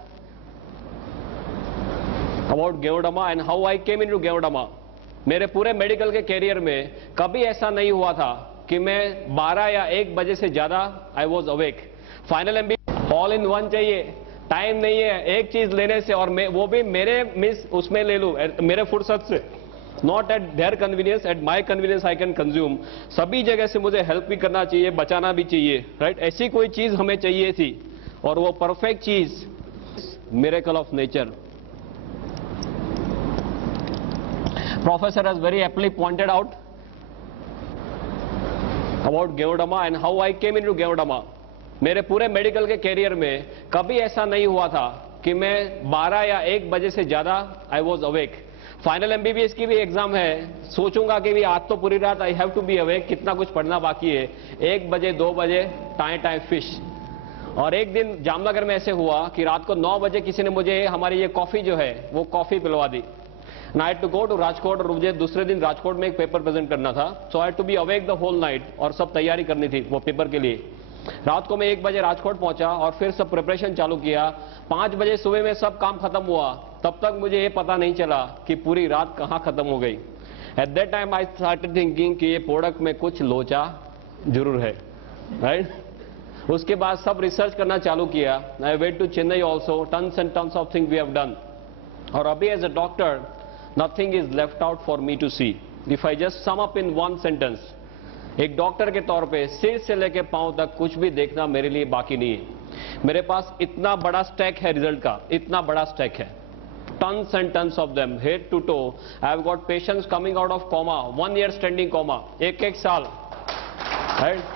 about Geodama and how I came into Geodama. मेरे पूरे मेडिकल के कैरियर में कभी ऐसा नहीं हुआ था कि मैं 12 या 1 बजे से ज्यादा I was awake. Final MB all in one चाहिए, टाइम नहीं है एक चीज लेने से, और मैं वो भी मेरे मिस उसमें ले लूं मेरे फुर्सत से. Not at their convenience, at my convenience I can consume. सभी जगह से मुझे हेल्प भी करना चाहिए, बचाना भी चाहिए, राइट. ऐसी कोई चीज हमें चाहिए थी और वो परफेक्ट चीज miracle of nature. Professor has very aptly pointed out about Geodama and how I came into Geodama. मेरे पूरे मेडिकल के कैरियर में कभी ऐसा नहीं हुआ था कि मैं 12 या 1 बजे से ज्यादा I was awake. Final MBBS की भी एग्जाम है, सोचूंगा कि भी आज तो पूरी रात I have to be awake, कितना कुछ पढ़ना बाकी है. 1 बजे 2 बजे टाइम फिश. और एक दिन जामनगर में ऐसे हुआ कि रात को 9 बजे किसी ने मुझे हमारी ये कॉफी जो है वो कॉफी पिलवा दी. Night to go to Rajkot, और मुझे दूसरे दिन राजकोट में एक पेपर प्रेजेंट करना था. So I had to be awake the whole night और सब तैयारी करनी थी वो पेपर के लिए. रात को मैं 1 बजे राजकोट पहुंचा और फिर सब प्रिपरेशन चालू किया. 5 बजे सुबह में सब काम खत्म हुआ. तब तक मुझे ये पता नहीं चला कि पूरी रात कहां खत्म हो गई. At that time I started thinking कि ये प्रोडक्ट में कुछ लोचा जरूर है, राइट. उसके बाद सब रिसर्च करना चालू किया. I went to Chennai also, tons and tons of thing we have done. और अभी as a doctor nothing is left out for me to see. If I just sum up in one sentence, एक doctor के तौर पे सिर से लेके पांव तक कुछ भी देखना मेरे लिए बाकी नहीं है. मेरे पास इतना बड़ा स्टैक है रिजल्ट का, इतना बड़ा स्टैक है. Tons and tons of them, head to toe. I have got patients coming out of coma, 1 year standing coma, एक साल, right?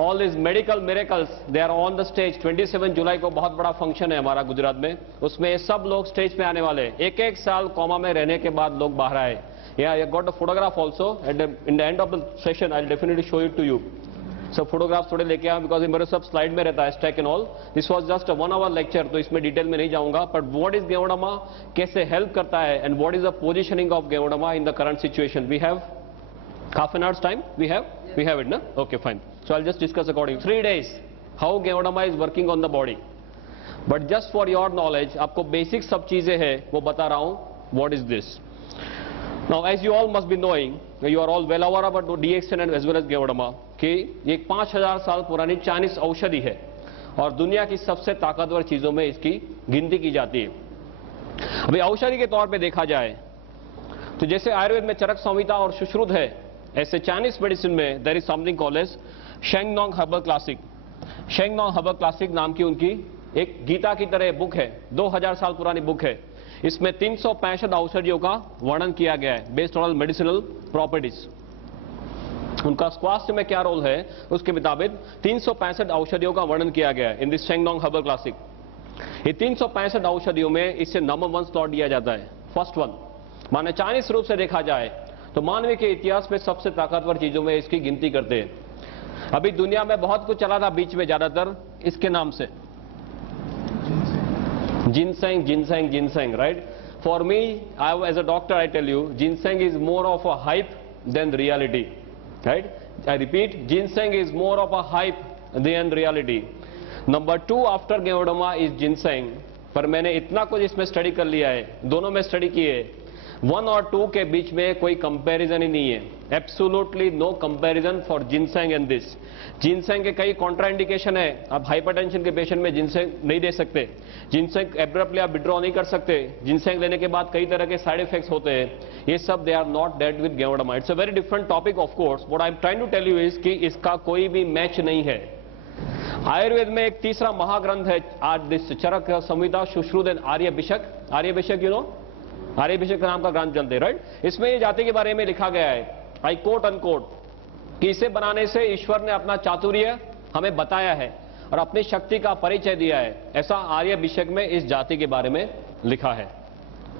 All these medical miracles, they are on the stage. 27 जुलाई को बहुत बड़ा function है हमारा गुजरात में, उसमें सब लोग स्टेज पे आने वाले. एक साल कोमा में रहने के बाद लोग बाहर आए. Yeah, I got a photograph also. In the end of the session, I'll definitely show it to you. सब फोटोग्राफ्स थोड़े लेके आया बिकॉज मेरे सब स्लाइड में रहता है stack and all. This was just a 1 hour lecture, तो इसमें डिटेल में नहीं जाऊंगा. बट व्हाट इज गेओडामा, कैसे हेल्प करता है, and what is the positioning of ganoderma in the current situation. We have half an hour's time. We have it, no? Okay, fine. So I'll just discuss according. 3 days how Geodama is working on the body. But just for your knowledge, आपको basic सब चीजें हैं वो बता रहा हूं. What is this? Now, as you all must be knowing, you are all well aware about DXN and as well as Geodama, कि ये 5000 साल पुरानी चाइनीज औषधि है और दुनिया की सबसे ताकतवर चीजों में इसकी गिनती की जाती है. अभी औषधि के तौर पे देखा जाए तो जैसे आयुर्वेद में चरक संहिता और सुश्रुत है, ऐसे चाइनीज मेडिसिन में there is something called as Shennong herbal classic. Shennong herbal classic नाम की उनकी एक गीता की तरह बुक है, 2000 साल पुरानी बुक है. इसमें 365 औषधियों का वर्णन किया गया है बेस्ड ऑन मेडिसिनल प्रॉपर्टीज. उनका स्वास्थ्य में क्या रोल है उसके मुताबिक 365 औषधियों का वर्णन किया गया है इन दिस शेंगनोंग हर्बल क्लासिक. ये 365 औषधियों में इससे नंबर 1 स्लॉट दिया जाता है. फर्स्ट वन माने चाइनीज रूप से देखा जाए तो मानवीय के इतिहास में सबसे ताकतवर चीजों में इसकी गिनती करते हैं. अभी दुनिया में बहुत कुछ चला था बीच में, ज्यादातर इसके नाम से ginseng ginseng ginseng, right. For me, I as a doctor I tell you, ginseng is more of a hype than reality, right. I repeat, ginseng is more of a hype than reality. Number 2 after ganoderma is ginseng. पर मैंने इतना कुछ इसमें study कर लिया है, दोनों में स्टडी किए, 1 और 2 के बीच में कोई कंपैरिजन ही नहीं है. Absolutely no comparison for ginseng and this. Ginseng के कई कॉन्ट्राइंडिकेशन है. आप हाइपरटेंशन के पेशेंट में जिनसेंग नहीं दे सकते, जिनसेंग एब्रप्टली आप विड्रॉ नहीं कर सकते, जिनसेंग लेने के बाद कई तरह के साइड इफेक्ट्स होते हैं. ये सब they are not dead with ganoderma. It's a very different topic of course. What I am trying to tell you is कि इसका कोई भी मैच नहीं है. आयुर्वेद में एक तीसरा महाग्रंथ है आज this Charaka Samhita Sushruta and Aryabhishak. Aryabhishak you know, Aryabhishak नाम का ग्रंथ चलते, राइट. इसमें ये जाति के बारे में लिखा गया है, आई कोट अनकोट, कि इसे बनाने से ईश्वर ने अपना चातुर्य हमें बताया है और अपनी शक्ति का परिचय दिया है. ऐसा आर्यभिषक में इस जाति के बारे में लिखा है.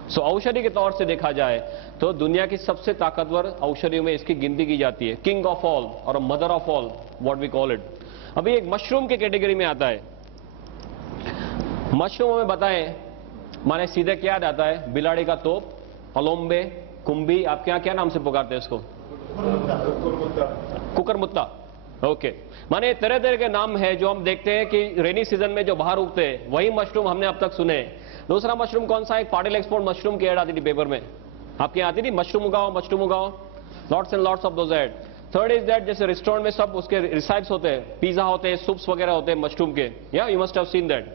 सो औषधि के तौर से देखा जाए तो दुनिया की सबसे ताकतवर औषधियों में इसकी गिनती की जाती है. किंग ऑफ ऑल और mother of all, what we call it. अभी एक मशरूम के कैटेगरी में आता है. मशरूम में बताएं माने सीधे क्या याद आता है? बिलाड़ी का तोप, अलोम्बे, कुंभी. आपके यहाँ क्या नाम से पुकारते हैं इसको? कुकरमुत्ता, ओके। माने तरह तरह के नाम है जो हम देखते हैं कि रेनी सीजन में जो बाहर उगते हैं, वही मशरूम हमने अब तक सुने। दूसरा मशरूम कौन सा? एक पाटिल एक्सपोर्ट मशरूम की एड आती थी पेपर में, आपके यहाँ आती थी, मशरूम उगाओ मशरूम उगाओ, lots and lots of those ad. Third is that जैसे रेस्टोरेंट में सब उसके रिसाइप्स होते हैं, पिज्जा होते हैं, सूप्स वगैरह होते हैं मशरूम के, या you must have seen that.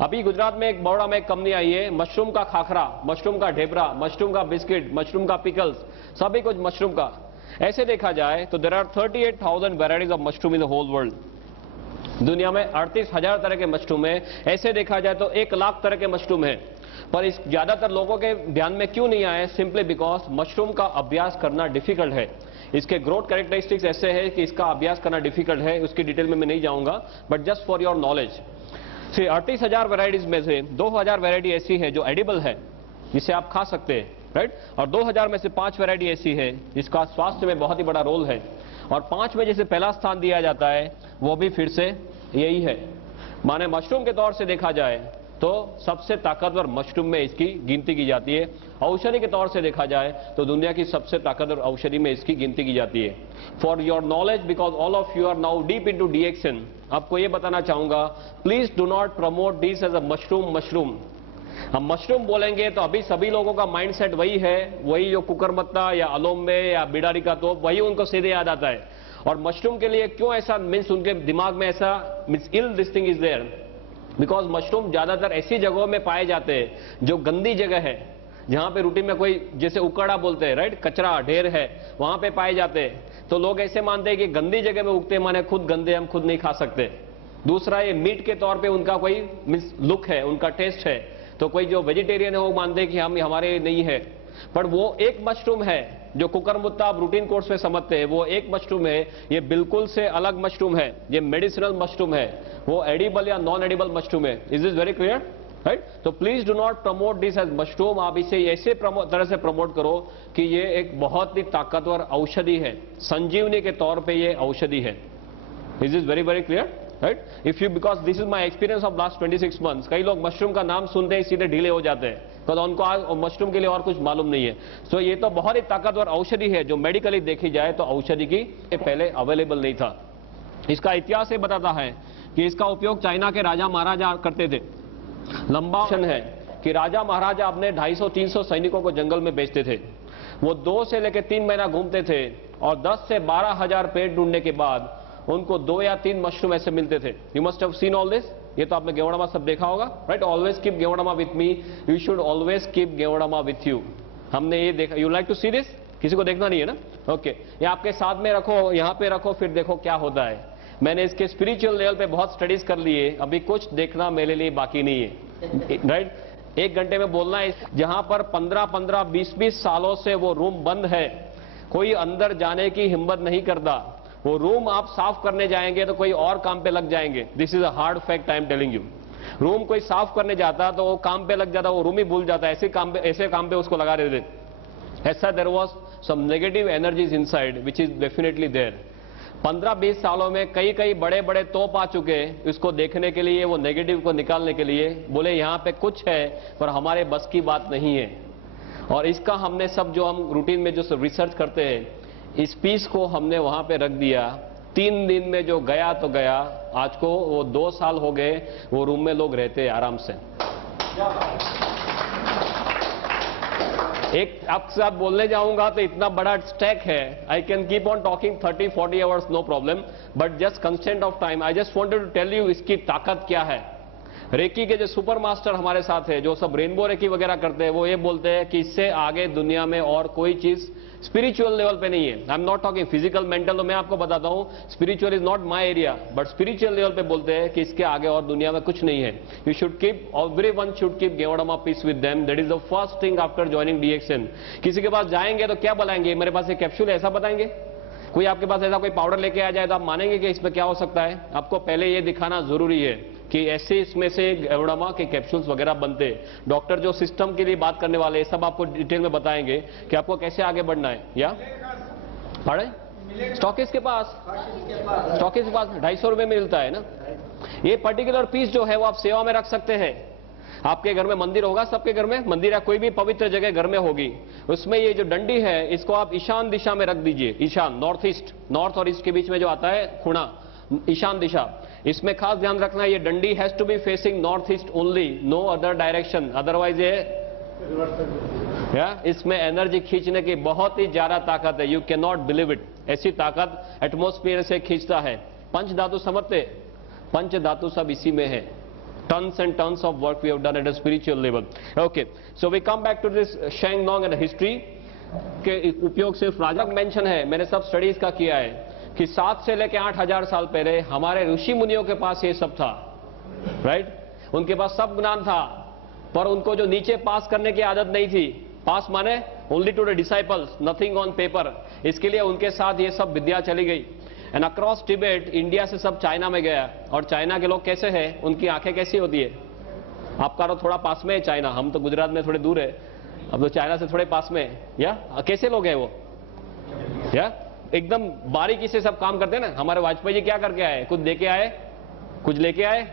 अभी गुजरात में एक बड़ा में एक कंपनी आई है, मशरूम का खाखरा, मशरूम का ढेबरा, मशरूम का बिस्किट, मशरूम का पिकल्स, सभी कुछ मशरूम का। ऐसे देखा जाए तो there are 38,000 varieties of mushroom in the whole world. दुनिया में 38,000 तरह के मशरूम है। ऐसे देखा जाए तो 1 लाख तरह के मशरूम है, पर इस ज्यादातर लोगों के ध्यान में क्यों नहीं आए? सिंपली बिकॉज मशरूम का अभ्यास करना डिफिकल्ट है। इसके ग्रोथ कैरेक्टरिस्टिक्स ऐसे है कि इसका अभ्यास करना डिफिकल्ट है, उसकी डिटेल में मैं नहीं जाऊंगा, but just for your knowledge. 38,000 varieties में से 2,000 वेराइटी ऐसी है जो एडिबल है, जिसे आप खा सकते हैं, राइट। और 2,000 में से 5 वेराइटी ऐसी है जिसका स्वास्थ्य में बहुत ही बड़ा रोल है। और 5 में जिसे पहला स्थान दिया जाता है वो भी फिर से यही है। माने मशरूम के तौर से देखा जाए तो सबसे ताकतवर मशरूम में इसकी गिनती की जाती है। औषधि के तौर से देखा जाए तो दुनिया की सबसे ताकतवर औषधि में इसकी गिनती की जाती है। For your knowledge, because all of you are now deep into DXN, आपको ये बताना चाहूंगा, please do not promote this as a mushroom. हम मशरूम बोलेंगे तो अभी सभी लोगों का माइंडसेट वही है, वही जो कुकरमत्ता या अलोम्बे या बिडारी का तोप, वही उनको सीधे याद आता है। और मशरूम के लिए क्यों ऐसा मीन्स उनके दिमाग में ऐसा means ill this thing is there, because mushroom ज्यादातर ऐसी जगहों में पाए जाते हैं जो गंदी जगह है, जहां पे रूटीन में कोई जैसे उकड़ा बोलते हैं, राइट, कचरा ढेर है, वहां पे पाए जाते हैं। तो लोग ऐसे मानते हैं कि गंदी जगह में उगते माने खुद गंदे, हम खुद नहीं खा सकते। दूसरा, ये मीट के तौर पे उनका कोई मीन्स लुक है, उनका टेस्ट है। तो कोई जो वेजिटेरियन है वो मानते हैं कि हम हमारे नहीं है, पर वो एक मशरूम है जो कुकरमुत्ता आप रूटीन कोर्स में समझते हैं, वो एक मशरूम है, ये बिल्कुल से अलग मशरूम है, ये मेडिसिनल मशरूम है, वो एडिबल या नॉन एडिबल मशरूम है। Is this very clear, right? तो please do not promote this as mushroom. आप इसे ऐसे तरह से प्रमोट करो कि ये एक बहुत ही ताकतवर औषधि है, संजीवनी के तौर पे ये औषधि है। Is this very very clear, right? If you, because this is my experience of last 26 months, कई लोग मशरूम का नाम सुनते ही सीधे ढीले हो जाते हैं, तो उनको आज मशरूम के लिए और कुछ मालूम नहीं है। तो ये तो बहुत ही ताकतवर औषधि है, जो मेडिकली देखी जाए तो औषधि की पहले अवेलेबल नहीं था। इसका इतिहास ये बताता है कि इसका उपयोग चाइना के राजा महाराजा करते थे। लंबा है कि राजा महाराजा अपने 250-300 सैनिकों को जंगल में भेजते थे। वो 2 से लेकर 3 महीना घूमते थे और 10 से 12,000 पेड़ ढूंढने के बाद उनको 2 या 3 मशरूम ऐसे मिलते थे। You must have seen all this, ये तो आपने गेवड़ामा सब देखा होगा, right? Always keep ganoderma with me, you should always keep ganoderma with you. हमने ये देखा, you like to see this? किसी को देखना नहीं है ना? ओके, ये आपके साथ में रखो, यहाँ पे रखो, फिर देखो क्या होता है। मैंने इसके स्पिरिचुअल लेवल पे बहुत स्टडीज कर लिए, अभी कुछ देखना मेरे लिए बाकी नहीं है, राइट? 1 घंटे में बोलना है। जहां पर 15-15, 20-20 सालों से वो रूम बंद है, कोई अंदर जाने की हिम्मत नहीं करता। वो रूम आप साफ करने जाएंगे तो कोई और काम पे लग जाएंगे। This is a hard fact I am telling you. Room कोई साफ करने जाता तो वो काम पे लग जाता, वो रूम ही भूल जाता, ऐसे काम पे उसको लगा देते। ऐसा there was some negative energies inside which is definitely there. 15-20 सालों में कई बड़े बड़े तोप आ चुके इसको देखने के लिए, वो नेगेटिव को निकालने के लिए। बोले यहाँ पे कुछ है पर हमारे बस की बात नहीं है। और इसका हमने सब जो हम रूटीन में जो रिसर्च करते हैं, इस पीस को हमने वहां पे रख दिया। 3 दिन में जो गया तो गया, आज को वो 2 साल हो गए, वो रूम में लोग रहते हैं आराम से। एक आपके साथ बोलने जाऊंगा तो इतना बड़ा स्टैक है, I can keep on talking 30-40 hours, no problem, but just constant of time I just wanted to tell you इसकी ताकत क्या है। रेकी के जो सुपर मास्टर हमारे साथ है, जो सब रेनबो रेकी वगैरह करते हैं, वो ये बोलते हैं कि इससे आगे दुनिया में और कोई चीज स्पिरिचुअल लेवल पे नहीं है। I am not talking physical mental, तो मैं आपको बताता हूं spiritual is not my area, but spiritual level पे बोलते हैं कि इसके आगे और दुनिया में कुछ नहीं है। You should keep, everyone should keep ganoderma piece with them, that is the first thing after joining DXN. किसी के पास जाएंगे तो क्या बताएंगे, मेरे पास एक कैप्सूल है, ऐसा बताएंगे? कोई आपके पास ऐसा कोई पाउडर लेके आ जाए तो आप मानेंगे कि इसमें क्या हो सकता है? आपको पहले ये दिखाना जरूरी है कि ऐसे इसमें से गेवड़ामा के कैप्सूल्स वगैरह बनते हैं। डॉक्टर जो सिस्टम के लिए बात करने वाले हैं, सब आपको डिटेल में बताएंगे कि आपको कैसे आगे बढ़ना है। या पढ़े स्टॉकिस्ट के पास 250 रुपए में मिलता है ना। ये पर्टिकुलर पीस जो है वो आप सेवा में रख सकते हैं। आपके घर में मंदिर होगा, सबके घर में मंदिर या कोई भी पवित्र जगह घर में होगी, उसमें ये जो डंडी है इसको आप ईशान दिशा में रख दीजिए। ईशान, नॉर्थ ईस्ट, नॉर्थ और ईस्ट के बीच में जो आता है खुणा, ईशान दिशा, इसमें खास ध्यान रखना ये डंडी has to be facing north east only, no other direction, otherwise ये इसमें एनर्जी खींचने की बहुत ही ज्यादा ताकत है, you can not believe it. ऐसी ताकत एटमॉस्फेयर से खींचता है। पंच धातु समझते, पंच धातु सब इसी में है। Tons and tons of work we have done at a spiritual level. Okay, so we come back to this Sheng Nong and history के उपयोग सिर्फ राजा मेंशन है, मैंने सब स्टडीज का किया है कि 7 से लेकर 8,000 साल पहले हमारे ऋषि मुनियों के पास ये सब था, राइट? उनके पास सब ज्ञान था, पर उनको जो नीचे पास करने की आदत नहीं थी। पास माने only to the disciples, nothing on paper. इसके लिए उनके साथ ये सब विद्या चली गई। एंड अक्रॉस टिबेट, इंडिया से सब चाइना में गया। और चाइना के लोग कैसे हैं, उनकी आंखें कैसी होती है? आपका तो थोड़ा पास में है चाइना, हम तो गुजरात में थोड़े दूर है, अब तो चाइना से थोड़े पास में, या कैसे लोग हैं वो, या एकदम बारीकी से सब काम करते हैं ना। हमारे वाजपेयी जी क्या करके आए? कुछ दे के आए, कुछ लेके आए?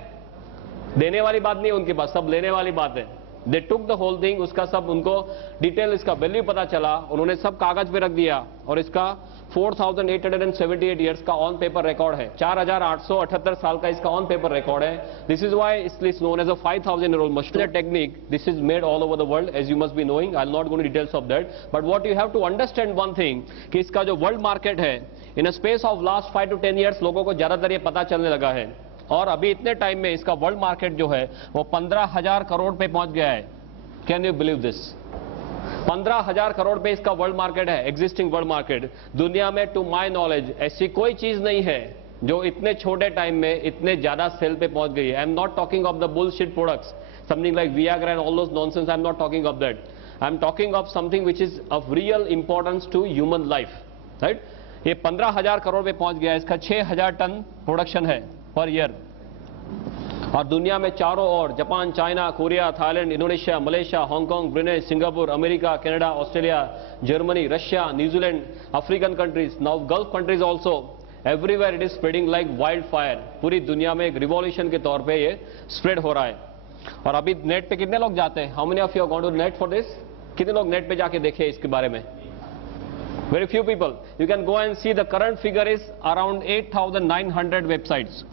देने वाली बात नहीं है उनके पास, सब लेने वाली बात है। दे टुक द होल थिंग, उसका सब उनको डिटेल, इसका वैल्यू पता चला, उन्होंने सब कागज पे रख दिया। और इसका 4,878 ईयर्स का ऑन पेपर रिकॉर्ड है, 4,878 साल का इसका ऑन पेपर रिकॉर्ड है। This is why it's known as a 5,000-year-old machine technique. This is made all over the world, as you must be knowing. I'll not go into details of that, but what you have to understand one thing कि इसका जो world market है, in a space of last 5 to 10 years लोगों को ज्यादातर ये पता चलने लगा है। और अभी इतने टाइम में इसका वर्ल्ड मार्केट जो है वो 15,000 करोड़ पे पहुंच गया है। Can you believe this? 15,000 crore पे इसका वर्ल्ड मार्केट है, एग्जिस्टिंग वर्ल्ड मार्केट। दुनिया में टू माय नॉलेज ऐसी कोई चीज नहीं है जो इतने छोटे टाइम में इतने ज्यादा सेल पे पहुंच गई है। I am not talking of the bullshit products, something like Viagra and all those nonsense, I am not talking of that. I am talking of something which is of real importance to human life, right? ये 15,000 करोड़ पे पहुंच गया है, इसका 6,000 ton production है per year. और दुनिया में चारों ओर Japan, China, Korea, Thailand, Indonesia, Malaysia, Hong Kong, Brunei, Singapore, America, Canada, Australia, Germany, Russia, New Zealand, African countries, now gulf countries also, everywhere it is spreading like wild fire. पूरी दुनिया में एक रिवॉल्यूशन के तौर पे ये स्प्रेड हो रहा है। और अभी नेट पे कितने लोग जाते हैं? How many of you are going to net for this? कितने लोग नेट पे जाके देखे इसके बारे में? Very few people. You can go and see the current figure is around 8,900 websites.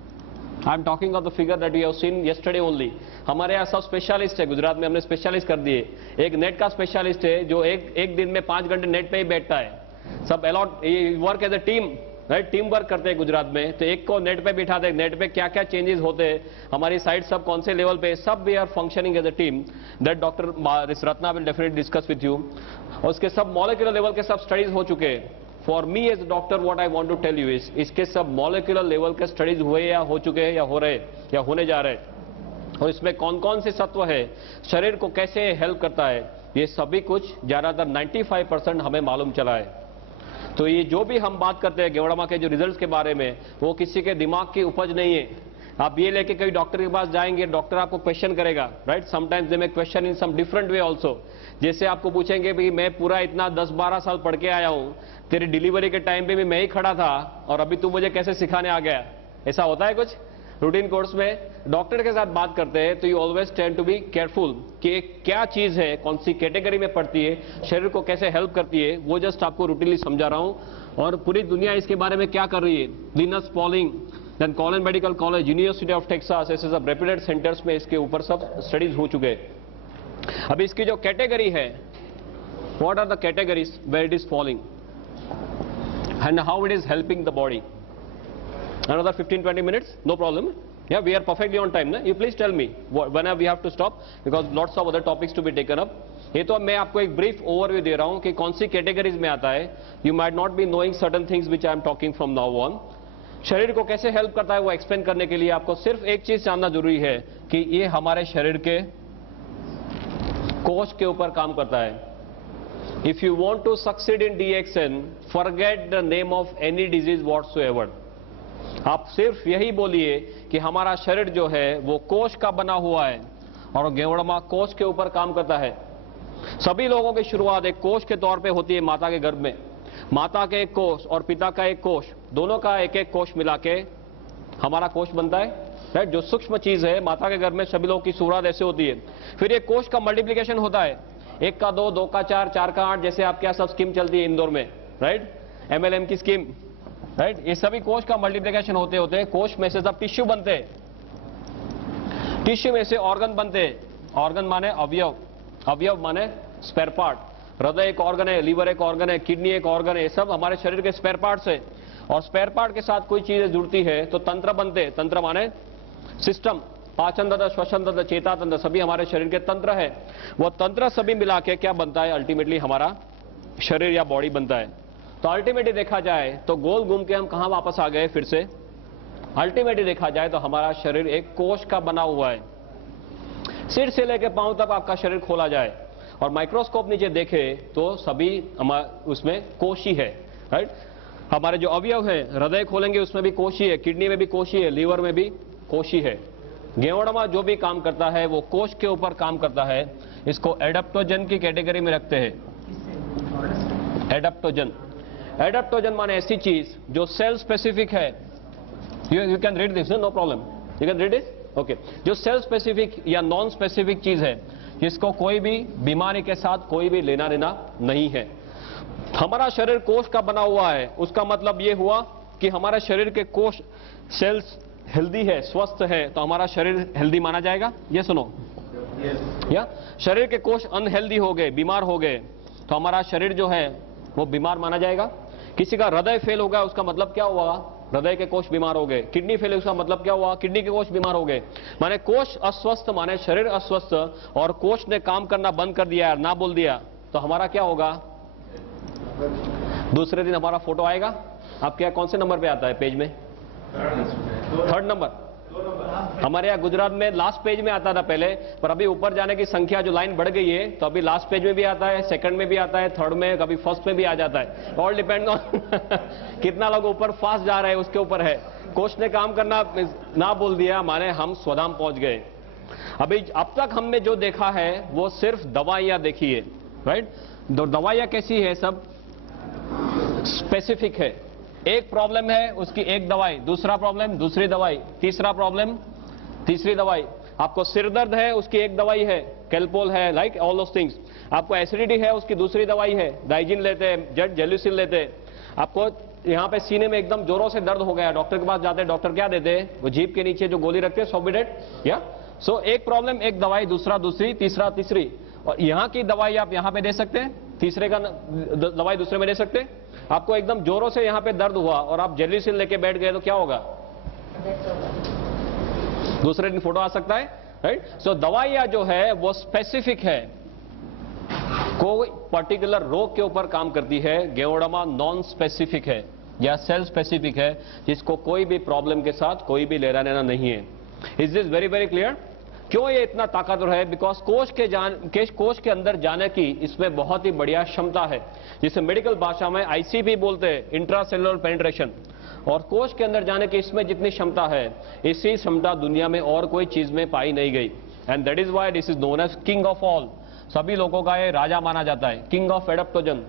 I am talking of the figure that we have seen yesterday only. हमारे यहाँ सब स्पेशलिस्ट है, गुजरात में हमने स्पेशलिस्ट कर दिए। एक नेट का स्पेशलिस्ट है जो एक दिन में 5 घंटे नेट पे ही बैठता है। सब a lot work as a team, right? Team work करते हैं गुजरात में। तो एक को नेट पे बिठा दे, नेट पे क्या क्या चेंजेस होते हैं, हमारी साइट सब कौन से लेवल पे, सब we are functioning as a team. That doctor Ratna will definitely discuss with you. और उसके सब मॉलिक्यूलर लेवल के सब स्टडीज हो चुके हैं। For me as doctor what I want to tell you is, इसके सब मॉलिक्यूलर लेवल के स्टडीज हुए या हो चुके हैं या हो रहे या होने जा रहे हैं। और इसमें कौन कौन से तत्व है, शरीर को कैसे हेल्प करता है, ये सभी कुछ ज्यादातर 95% हमें मालूम चला है। तो ये जो भी हम बात करते हैं गेवड़ामा के जो रिजल्ट्स के बारे में, वो किसी के दिमाग की उपज नहीं है। आप ये लेके कई डॉक्टर के पास जाएंगे, डॉक्टर आपको क्वेश्चन करेगा, right? Sometimes they may question in some different way also. जैसे आपको पूछेंगे भाई मैं पूरा इतना 10-12 साल पढ़ के आया हूं, तेरी डिलीवरी के टाइम पे भी मैं ही खड़ा था और अभी तू मुझे कैसे सिखाने आ गया? ऐसा होता है कुछ रूटीन कोर्स में? डॉक्टर के साथ बात करते हैं तो you always tend to be careful कि क्या चीज है, कौन सी कैटेगरी में पड़ती है, शरीर को कैसे हेल्प करती है, वो जस्ट आपको रूटीनली समझा रहा हूं। और पूरी दुनिया इसके बारे में क्या कर रही है, Linus Pauling, then Colin medical college, university of Texas, ऐसे सब रेप्यूटेड सेंटर्स में इसके ऊपर सब स्टडीज हो चुके हैं। अभी इसकी जो कैटेगरी है, what are the categories where it is falling and how it is helping the body? Another 15-20 minutes, no problem. Yeah, we are perfectly on time. Na? You please tell me whenever we have to stop because lots of other topics to be taken up. ये तो मैं आपको एक brief overview दे रहा हूं कि कौन सी categories में आता है। You might not be knowing certain things which I am talking from now on. शरीर को कैसे हेल्प करता है वो एक्सप्लेन करने के लिए आपको सिर्फ एक चीज जानना जरूरी है कि ये हमारे शरीर के कोश के ऊपर काम करता है। If you want to succeed in DXN, forget the name of any disease whatsoever. आप सिर्फ यही बोलिए कि हमारा शरीर जो है वो कोश का बना हुआ है और गेवड़मा कोश के ऊपर काम करता है। सभी लोगों की शुरुआत एक कोश के तौर पे होती है माता के गर्भ में। माता के एक कोश और पिता का एक कोश, दोनों का एक एक कोश मिला के हमारा कोश बनता है, राइट, जो सूक्ष्म चीज है, माता के गर्भ में सभी लोगों की सूरत ऐसे होती है। फिर ये कोश का मल्टीप्लिकेशन होता है, 1 का 2, 2 का 4, 4 का 8, जैसे आपके यहाँ सब स्कीम चलती है इंदौर में, राइट, MLM की स्कीम, राइट। ये सभी कोश का मल्टीप्लिकेशन होते होते कोश में से सब टिश्यू बनते हैं, टिश्यू में से ऑर्गन बनते हैं। ऑर्गन माने अवयव, अवयव माने स्पेयर पार्ट। हृदय एक ऑर्गन है, लीवर एक ऑर्गन है, किडनी एक ऑर्गन है, ये सब हमारे शरीर के स्पेयर पार्ट्स है। और स्पेयर पार्ट के साथ कोई चीजें जुड़ती है तो तंत्र बनते हैं। तंत्र माने सिस्टम, पाचन तंत्र, श्वसन तंत्र, चेता तंत्र, सभी हमारे शरीर के तंत्र है। वो तंत्र सभी मिला के क्या बनता है, अल्टीमेटली हमारा शरीर या बॉडी बनता है। तो अल्टीमेटली देखा जाए तो गोल घूम के हम कहां वापस आ गए फिर से, अल्टीमेटली देखा जाए तो हमारा शरीर एक कोश का बना हुआ है। सिर से लेकर पांव तक आपका शरीर खोला जाए और माइक्रोस्कोप नीचे देखे तो सभी उसमें कोश ही है, राइट। हमारे जो अवयव है, हृदय खोलेंगे उसमें भी कोश ही है, किडनी में भी कोश ही है, लीवर में भी कोश ही है। गेवड़मा जो भी काम करता है वो कोश के ऊपर काम करता है। इसको एडाप्टोजन की कैटेगरी में रखते हैं। एडाप्टोजन, एडाप्टोजन माने ऐसी चीज जो सेल स्पेसिफिक है। You can read this, no problem, you can read this, okay. जो सेल स्पेसिफिक या नॉन स्पेसिफिक चीज है जिसको कोई भी बीमारी के साथ कोई भी लेना देना नहीं है। हमारा शरीर कोश का बना हुआ है, उसका मतलब यह हुआ कि हमारा शरीर के कोश सेल्स हेल्दी है, स्वस्थ है, तो हमारा शरीर हेल्दी माना जाएगा। ये सुनो, या शरीर के कोश अनहेल्दी हो गए, बीमार हो गए, तो हमारा शरीर जो है वो बीमार माना जाएगा। किसी का हृदय फेल होगा, उसका मतलब क्या हुआ, हृदय के कोश बीमार हो गए। किडनी फेल, उसका मतलब क्या हुआ, किडनी के कोश बीमार हो गए। माने कोश अस्वस्थ माने शरीर अस्वस्थ, और कोश ने काम करना बंद कर दिया, ना बोल दिया, तो हमारा क्या होगा, दूसरे दिन हमारा फोटो आएगा। आपके यहाँ कौन से नंबर पे आता है पेज में, 3rd नंबर। हमारे यहाँ गुजरात में लास्ट पेज में आता था पहले, पर अभी ऊपर जाने की संख्या जो लाइन बढ़ गई है, तो अभी लास्ट पेज में भी आता है, 2nd में भी आता है, 3rd में, कभी 1st में भी आ जाता है। ऑल डिपेंड ऑन कितना लोग ऊपर फास्ट जा रहे हैं उसके ऊपर है। कोच ने काम करना ना बोल दिया माने हम स्वधाम पहुंच गए। अभी अब तक हमने जो देखा है वो सिर्फ दवाइयां देखी है, राइट। दवाइयां कैसी है, सब स्पेसिफिक है। एक प्रॉब्लम है उसकी एक दवाई, दूसरा प्रॉब्लम दूसरी दवाई, तीसरा प्रॉब्लम तीसरी दवाई। आपको सिर दर्द है उसकी एक दवाई है, कैल्पोल है, लाइक ऑल दोस थिंग्स। आपको एसिडिटी है उसकी दूसरी दवाई है, डाइजिन लेते हैं, जेल्यूसिन लेते हैं। आपको यहाँ पे सीने में एकदम जोरों से दर्द हो गया, डॉक्टर के पास जाते हैं, डॉक्टर क्या देते हैं, वो जीभ के नीचे जो गोली रखते हैं, सोबिडेट, या सो एक प्रॉब्लम एक दवाई, दूसरा दूसरी, तीसरा तीसरी। और यहाँ की दवाई आप यहाँ पे दे सकते हैं, तीसरे का दवाई दूसरे में दे सकते हैं। आपको एकदम जोरों से यहाँ पे दर्द हुआ और आप जेल्यूसिन लेके बैठ गए तो क्या होगा, दूसरे दिन फोटो आ सकता है, राइट। सो दवाइयां जो है वो स्पेसिफिक है, कोई पर्टिकुलर रोग के ऊपर काम करती है। गेवड़मा नॉन स्पेसिफिक है या सेल स्पेसिफिक है, जिसको कोई भी प्रॉब्लम के साथ कोई भी लेना देना नहीं है। Is this very very clear. क्यों ये इतना ताकतवर है, बिकॉज कोश के अंदर जाने की इसमें बहुत ही बढ़िया क्षमता है, जिसे मेडिकल भाषा में ICP बोलते हैं, इंट्रासेलुलर पेनिट्रेशन। और कोश के अंदर जाने की इसमें जितनी क्षमता है, इसी क्षमता दुनिया में और कोई चीज में पाई नहीं गई। And that is why this is known as king of all. सभी लोगों का ये राजा माना जाता है, किंग ऑफ एडाप्टोजन।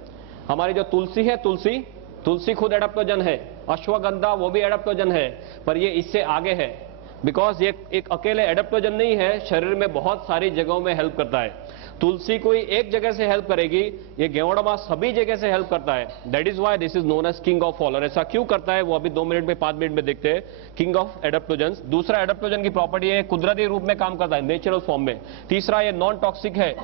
हमारी जो तुलसी है, तुलसी खुद एडाप्टोजन है। अश्वगंधा वो भी एडाप्टोजन है, पर ये इससे आगे है, बिकॉज ये एक अकेले एडाप्टोजन नहीं है, शरीर में बहुत सारी जगहों में हेल्प करता है। तुलसी कोई एक जगह से हेल्प करेगी, ये गेवड़मा सभी जगह से हेल्प करता है। That is why this is known as king of all. और ऐसा क्यों करता है वो अभी 2 मिनट में 5 मिनट में देखते हैं। King of adaptogen. दूसरा, एडाप्टोजन की प्रॉपर्टी है कुदरती रूप में काम करता है, नेचुरल फॉर्म में। तीसरा, ये नॉन टॉक्सिक है,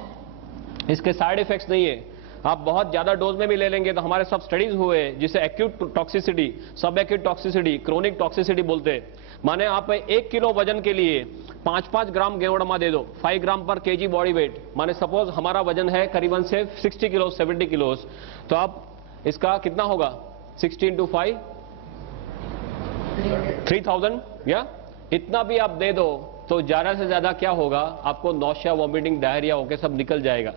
इसके साइड इफेक्ट्स नहीं है। आप बहुत ज्यादा डोज में भी ले लेंगे तो हमारे सब स्टडीज हुए जिसे एक्यूट टॉक्सिसिटी, सब एक्यूट टॉक्सिसिटी, क्रोनिक टॉक्सिसिटी बोलते हैं। माने आप 1 किलो वजन के लिए 5-5 ग्राम गेवड़मा दे दो, 5 ग्राम पर केजी बॉडी वेट। माने सपोज हमारा वजन है करीबन से 60 किलो 70 किलो, तो आप इसका कितना होगा, 60 × 5 3000, या इतना भी आप दे दो तो ज्यादा से ज्यादा क्या होगा, आपको नौशिया, वॉमिटिंग, डायरिया होकर सब निकल जाएगा।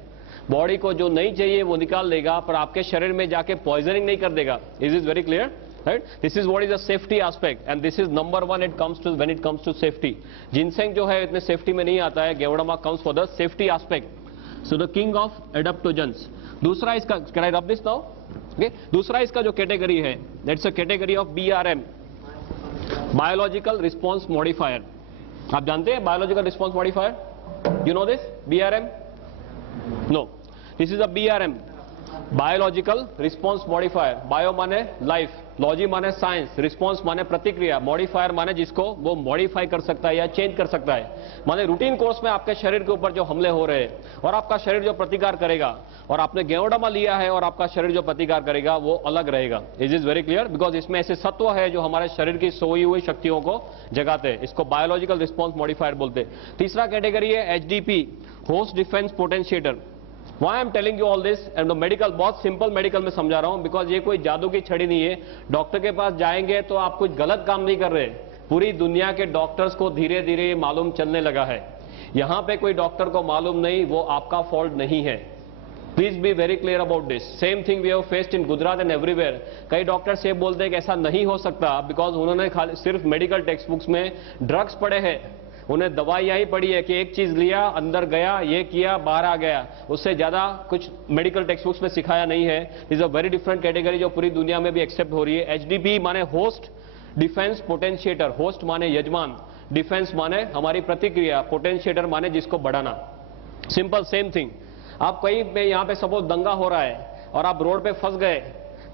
बॉडी को जो नहीं चाहिए वो निकाल लेगा, पर आपके शरीर में जाके पॉइजनिंग नहीं कर देगा। Is very clear, right. This is what is the safety aspect, and this is number 1 when it comes to safety. Ginseng जो है इतने सेफ्टी में नहीं आता है, ganoderma comes for the safety aspect. So the king of adaptogens. दूसरा इसका, can I rub this now, okay. दूसरा इसका जो कैटेगरी है, that's a category of BRM, biological response modifier. आप जानते हैं biological response modifier? You know this BRM? No, this is a BRM, biological response modifier. Bio माने life, logy माने science, response माने प्रतिक्रिया, मॉडिफायर माने जिसको वो मॉडिफाई कर सकता है या चेंज कर सकता है। माने रूटीन कोर्स में आपके शरीर के ऊपर जो हमले हो रहे हैं और आपका शरीर जो प्रतिकार करेगा, और आपने गेवडामा लिया है और आपका शरीर जो प्रतिकार करेगा वो अलग रहेगा। Is is very clear? Because इसमें ऐसे सत्व है जो हमारे शरीर की सोई हुई शक्तियों को जगाते हैं। इसको बायोलॉजिकल रिस्पॉन्स मॉडिफायर बोलते हैं। तीसरा कैटेगरी है HDP, host defence potentiator. Why I am telling you all this? and medical, बहुत सिंपल मेडिकल में समझा रहा हूं, बिकॉज ये कोई जादू की छड़ी नहीं है। डॉक्टर के पास जाएंगे तो आप कुछ गलत काम नहीं कर रहे। पूरी दुनिया के डॉक्टर्स को धीरे धीरे मालूम चलने लगा है। यहां पे कोई डॉक्टर को मालूम नहीं, वो आपका फॉल्ट नहीं है। Please be very clear about this. Same thing we have faced in Gujarat and everywhere. कई डॉक्टर्स ये बोलते हैं कि ऐसा नहीं हो सकता, बिकॉज उन्होंने सिर्फ मेडिकल टेक्स्ट बुक्स में ड्रग्स पढ़े हैं, उन्हें दवाइयां ही पड़ी है कि एक चीज लिया, अंदर गया, ये किया, बाहर आ गया। उससे ज्यादा कुछ मेडिकल टेक्स्ट बुक्स में सिखाया नहीं है। Is a very different category जो पूरी दुनिया में भी एक्सेप्ट हो रही है। HDP माने होस्ट डिफेंस पोटेंशिएटर। होस्ट माने यजमान, डिफेंस माने हमारी प्रतिक्रिया, पोटेंशिएटर माने जिसको बढ़ाना। Simple same thing. आप कहीं पे यहाँ पे सपोज दंगा हो रहा है और आप रोड पे फंस गए,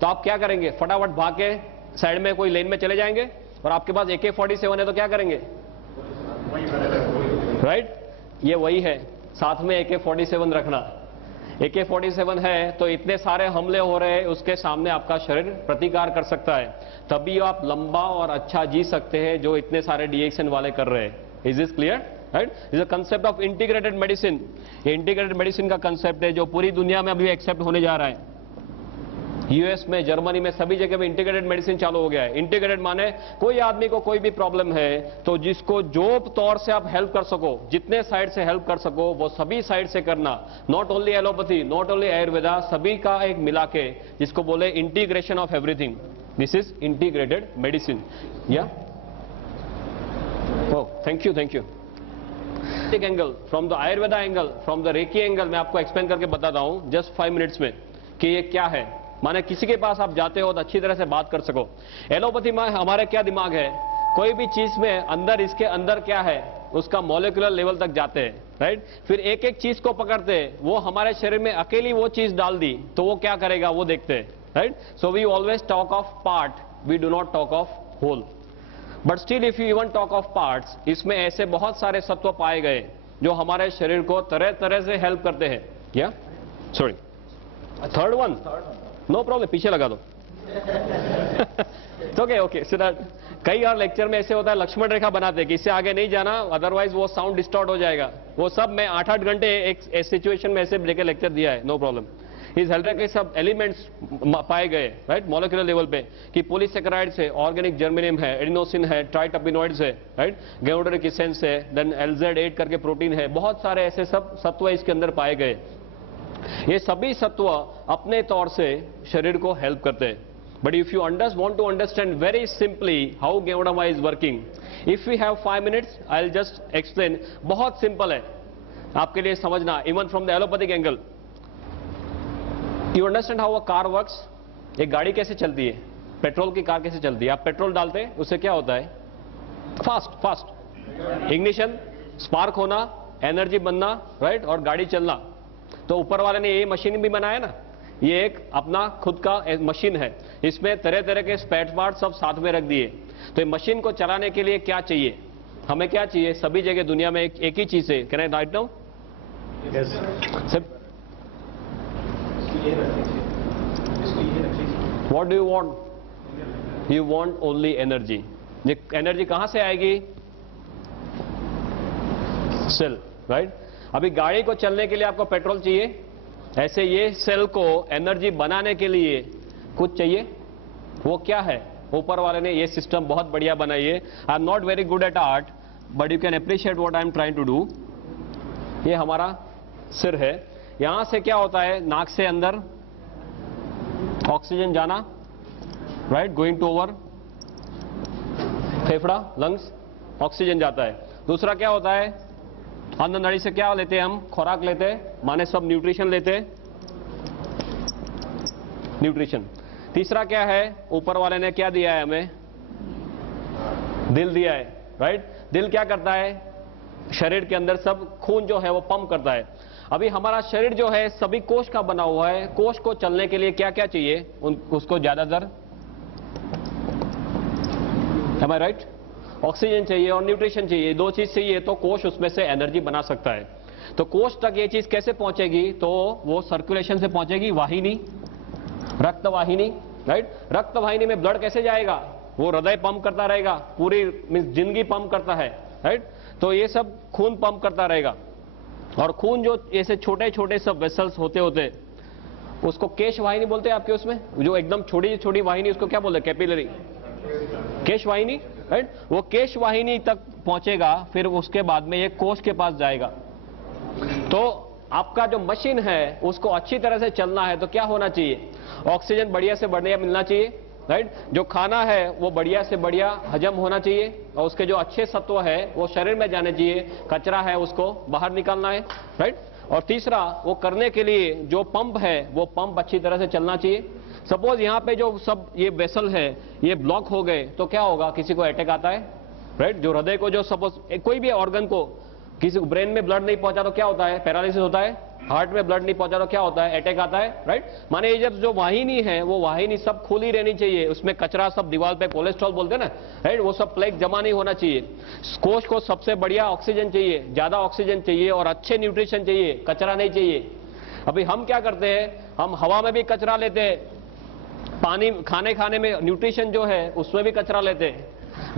तो आप क्या करेंगे? फटाफट भाग के साइड में कोई लेन में चले जाएंगे, और आपके पास AK-47 है तो क्या करेंगे? राइट? ये वही है, साथ में AK-47 रखना। AK-47 है तो इतने सारे हमले हो रहे हैं, उसके सामने आपका शरीर प्रतिकार कर सकता है। तभी आप लंबा और अच्छा जी सकते हैं जो इतने सारे DXN वाले कर रहे हैं। Is this clear? Right? Is a concept of integrated medicine. ये इंटीग्रेटेड मेडिसिन का कंसेप्ट है जो पूरी दुनिया में अभी एक्सेप्ट होने जा रहा है। US में, जर्मनी में, सभी जगह में इंटीग्रेटेड मेडिसिन चालू हो गया है। इंटीग्रेटेड माने कोई आदमी को कोई भी प्रॉब्लम है तो जिसको जो तौर से आप हेल्प कर सको, जितने साइड से हेल्प कर सको वो सभी साइड से करना। Not only allopathy, not only Ayurveda, सभी का एक मिला के, जिसको बोले integration of everything. This is integrated medicine. या oh, thank you, thank you. एक angle, from the Ayurveda angle, from the reiki angle, मैं आपको एक्सप्लेन करके बताता हूं जस्ट 5 मिनट्स में कि ये क्या है। माने किसी के पास आप जाते हो तो अच्छी तरह से बात कर सको। एलोपैथी में हमारे क्या दिमाग है, कोई भी चीज में अंदर, इसके अंदर क्या है उसका मॉलिक्यूलर लेवल तक जाते हैं। राइट? फिर एक एक चीज को पकड़ते हैं, वो हमारे शरीर में अकेली वो चीज डाल दी तो वो क्या करेगा वो देखते हैं। Right? So we always talk of part, we do not talk of whole. But still if you even talk of parts, इसमें ऐसे बहुत सारे सत्व पाए गए जो हमारे शरीर को तरह तरह से हेल्प करते हैं। क्या? Sorry, third one, no problem, पीछे लगा दो। ओके ओके, सो दैट कई और लेक्चर में ऐसे होता है, लक्ष्मण रेखा बनाते हैं कि इससे आगे नहीं जाना, अदरवाइज वो साउंड डिस्टॉर्ट हो जाएगा। वो सब मैं 8-8 घंटे एक सिचुएशन में ऐसे लेकर लेक्चर दिया है, नो प्रॉब्लम। इस हेल्थ के सब एलिमेंट्स पाए गए, राइट, मॉलिक्यूलर लेवल पे, कि पॉलीसेकेराइड्स है, ऑर्गेनिक जर्मेनियम है, एडिनोसिन है, ट्राइटर्पिनॉइड्स है, राइट, गेओडरिक एसेंस है, देन LZ8 करके प्रोटीन है, बहुत सारे ऐसे सब सत्व इसके अंदर पाए गए। ये सभी सत्व अपने तौर से शरीर को हेल्प करते हैं। But if you want to understand very simply how Geodama is working, if we have 5 minutes, I'll just explain. बहुत सिंपल है आपके लिए समझना, even from the allopathic angle. You understand how a car works? एक गाड़ी कैसे चलती है, पेट्रोल की कार कैसे चलती है? आप पेट्रोल डालते हैं, उससे क्या होता है? फास्ट इग्निशन, स्पार्क होना, एनर्जी बनना, राइट, और गाड़ी चलना। तो ऊपर वाले ने ये मशीन भी बनाया ना, ये एक अपना खुद का मशीन है, इसमें तरह तरह के स्पेयर पार्ट सब साथ में रख दिए। तो ये मशीन को चलाने के लिए क्या चाहिए, हमें क्या चाहिए? सभी जगह दुनिया में एक ही चीज है। Can I write now? What do you want? You want only energy. ये एनर्जी कहां से आएगी? Cell, right. अभी गाड़ी को चलने के लिए आपको पेट्रोल चाहिए, ऐसे ये सेल को एनर्जी बनाने के लिए कुछ चाहिए। वो क्या है? ऊपर वाले ने ये सिस्टम बहुत बढ़िया बनाई है। I am not very good at art, but you can appreciate what I am trying to do. ये हमारा सिर है, यहां से क्या होता है, नाक से अंदर ऑक्सीजन जाना, राइट, गोइंग टू ओवर फेफड़ा, लंग्स, ऑक्सीजन जाता है। दूसरा क्या होता है, अंदर नली से क्या लेते हैं हम? खुराक लेते हैं, माने सब न्यूट्रिशन लेते हैं, न्यूट्रिशन। तीसरा क्या है, ऊपर वाले ने क्या दिया है हमें? दिल दिया है, राइट। दिल क्या करता है? शरीर के अंदर सब खून जो है वो पंप करता है। अभी हमारा शरीर जो है सभी कोष का बना हुआ है। कोष को चलने के लिए क्या क्या चाहिए? उसको ज्यादातर, am I right? ऑक्सीजन चाहिए और न्यूट्रिशन चाहिए, दो चीज चाहिए तो कोष उसमें से एनर्जी बना सकता है। तो कोष तक ये चीज कैसे पहुंचेगी? तो वो सर्कुलेशन से पहुंचेगी, वाहिनी, रक्त वाहिनी, राइट? रक्त वाहिनी में ब्लड कैसे जाएगा? वो हृदय पंप करता रहेगा, पूरी जिंदगी पंप करता है, राइट? तो ये सब खून पंप करता रहेगा। और खून जो ऐसे छोटे छोटे सब वेसल्स होते होते, उसको केश वाहिनी बोलते हैं आपके उसमें, जो एकदम छोटी छोटी वाहिनी, उसको क्या बोलते हैं? कैपिलरी, केश वाहिनी, राइट? वो केश वाहिनी तक पहुंचेगा, फिर उसके बाद में ये कोष के पास जाएगा। तो आपका जो मशीन है उसको अच्छी तरह से चलना है तो क्या होना चाहिए? ऑक्सीजन बढ़िया से बढ़िया मिलना चाहिए, राइट? जो खाना है वो बढ़िया से बढ़िया हजम होना चाहिए और उसके जो अच्छे सत्व है वो शरीर में जाने चाहिए, कचरा है उसको बाहर निकालना है, राइट? और तीसरा, वो करने के लिए जो पंप है वो पंप अच्छी तरह से चलना चाहिए। सपोज यहाँ पे जो सब ये वेसल है ये ब्लॉक हो गए तो क्या होगा? किसी को अटैक आता है, राइट? जो हृदय को जो सपोज कोई भी ऑर्गन को, किसी को ब्रेन में ब्लड नहीं पहुंचा तो क्या होता है? पैरालिसिस होता है। हार्ट में ब्लड नहीं पहुंचा तो क्या होता है? अटैक आता है, राइट? माने ये जब जो वाहिनी है वो वाहिनी सब खुली रहनी चाहिए, उसमें कचरा सब दीवार पे कोलेस्ट्रॉल बोलते हैं ना, राइट? वो सब प्लेग जमा नहीं होना चाहिए। कोष को सबसे बढ़िया ऑक्सीजन चाहिए, ज्यादा ऑक्सीजन चाहिए और अच्छे न्यूट्रिशन चाहिए, कचरा नहीं चाहिए। अभी हम क्या करते हैं? हम हवा में भी कचरा लेते हैं, पानी खाने में न्यूट्रिशन जो है उसमें भी कचरा लेते हैं।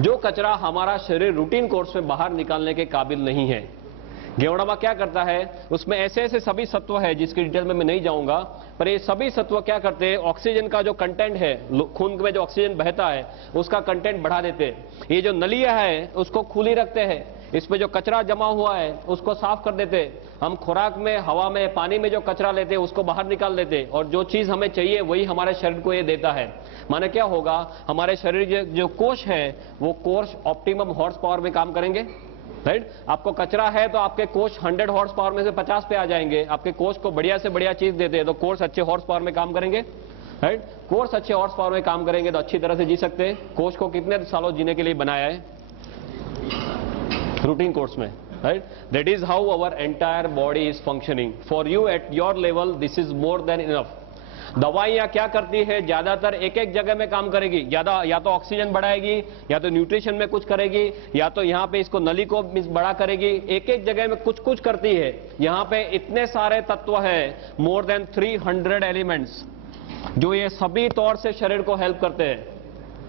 जो कचरा हमारा शरीर रूटीन कोर्स में बाहर निकालने के काबिल नहीं है। गेवड़ामा क्या करता है? उसमें ऐसे ऐसे सभी सत्व है जिसकी डिटेल में मैं नहीं जाऊंगा, पर ये सभी सत्व क्या करते हैं? ऑक्सीजन का जो कंटेंट है, खून में जो ऑक्सीजन बहता है उसका कंटेंट बढ़ा देते हैं। ये जो नलियां है उसको खुली रखते हैं, इसमें जो कचरा जमा हुआ है उसको साफ कर देते हैं। हम खुराक में, हवा में, पानी में जो कचरा लेते हैं उसको बाहर निकाल देते हैं और जो चीज हमें चाहिए वही हमारे शरीर को ये देता है। माने क्या होगा? हमारे शरीर जो कोष है वो कोष ऑप्टिमम हॉर्स पावर में काम करेंगे, राइट? आपको कचरा है तो आपके कोष 100 हॉर्स पावर में से 50 पे आ जाएंगे। आपके कोष को बढ़िया से बढ़िया चीज देते हैं तो कोष अच्छे हॉर्स पावर में काम करेंगे, राइट? कोष अच्छे हॉर्स पावर में काम करेंगे तो अच्छी तरह से जी सकते हैं। कोष को कितने सालों जीने के लिए बनाया है? रूटीन कोर्स में, right? That is how our entire body is functioning. For you at your level this is more than enough. दवाइयां क्या करती है? ज्यादातर एक एक जगह में काम करेगी, ज्यादा या तो ऑक्सीजन बढ़ाएगी, या तो न्यूट्रिशन में कुछ करेगी, या तो यहाँ पे इसको नली को बड़ा करेगी। एक एक जगह में कुछ कुछ करती है। यहाँ पे इतने सारे तत्व है, मोर देन 300 एलिमेंट्स, जो ये सभी तौर से शरीर को हेल्प करते हैं,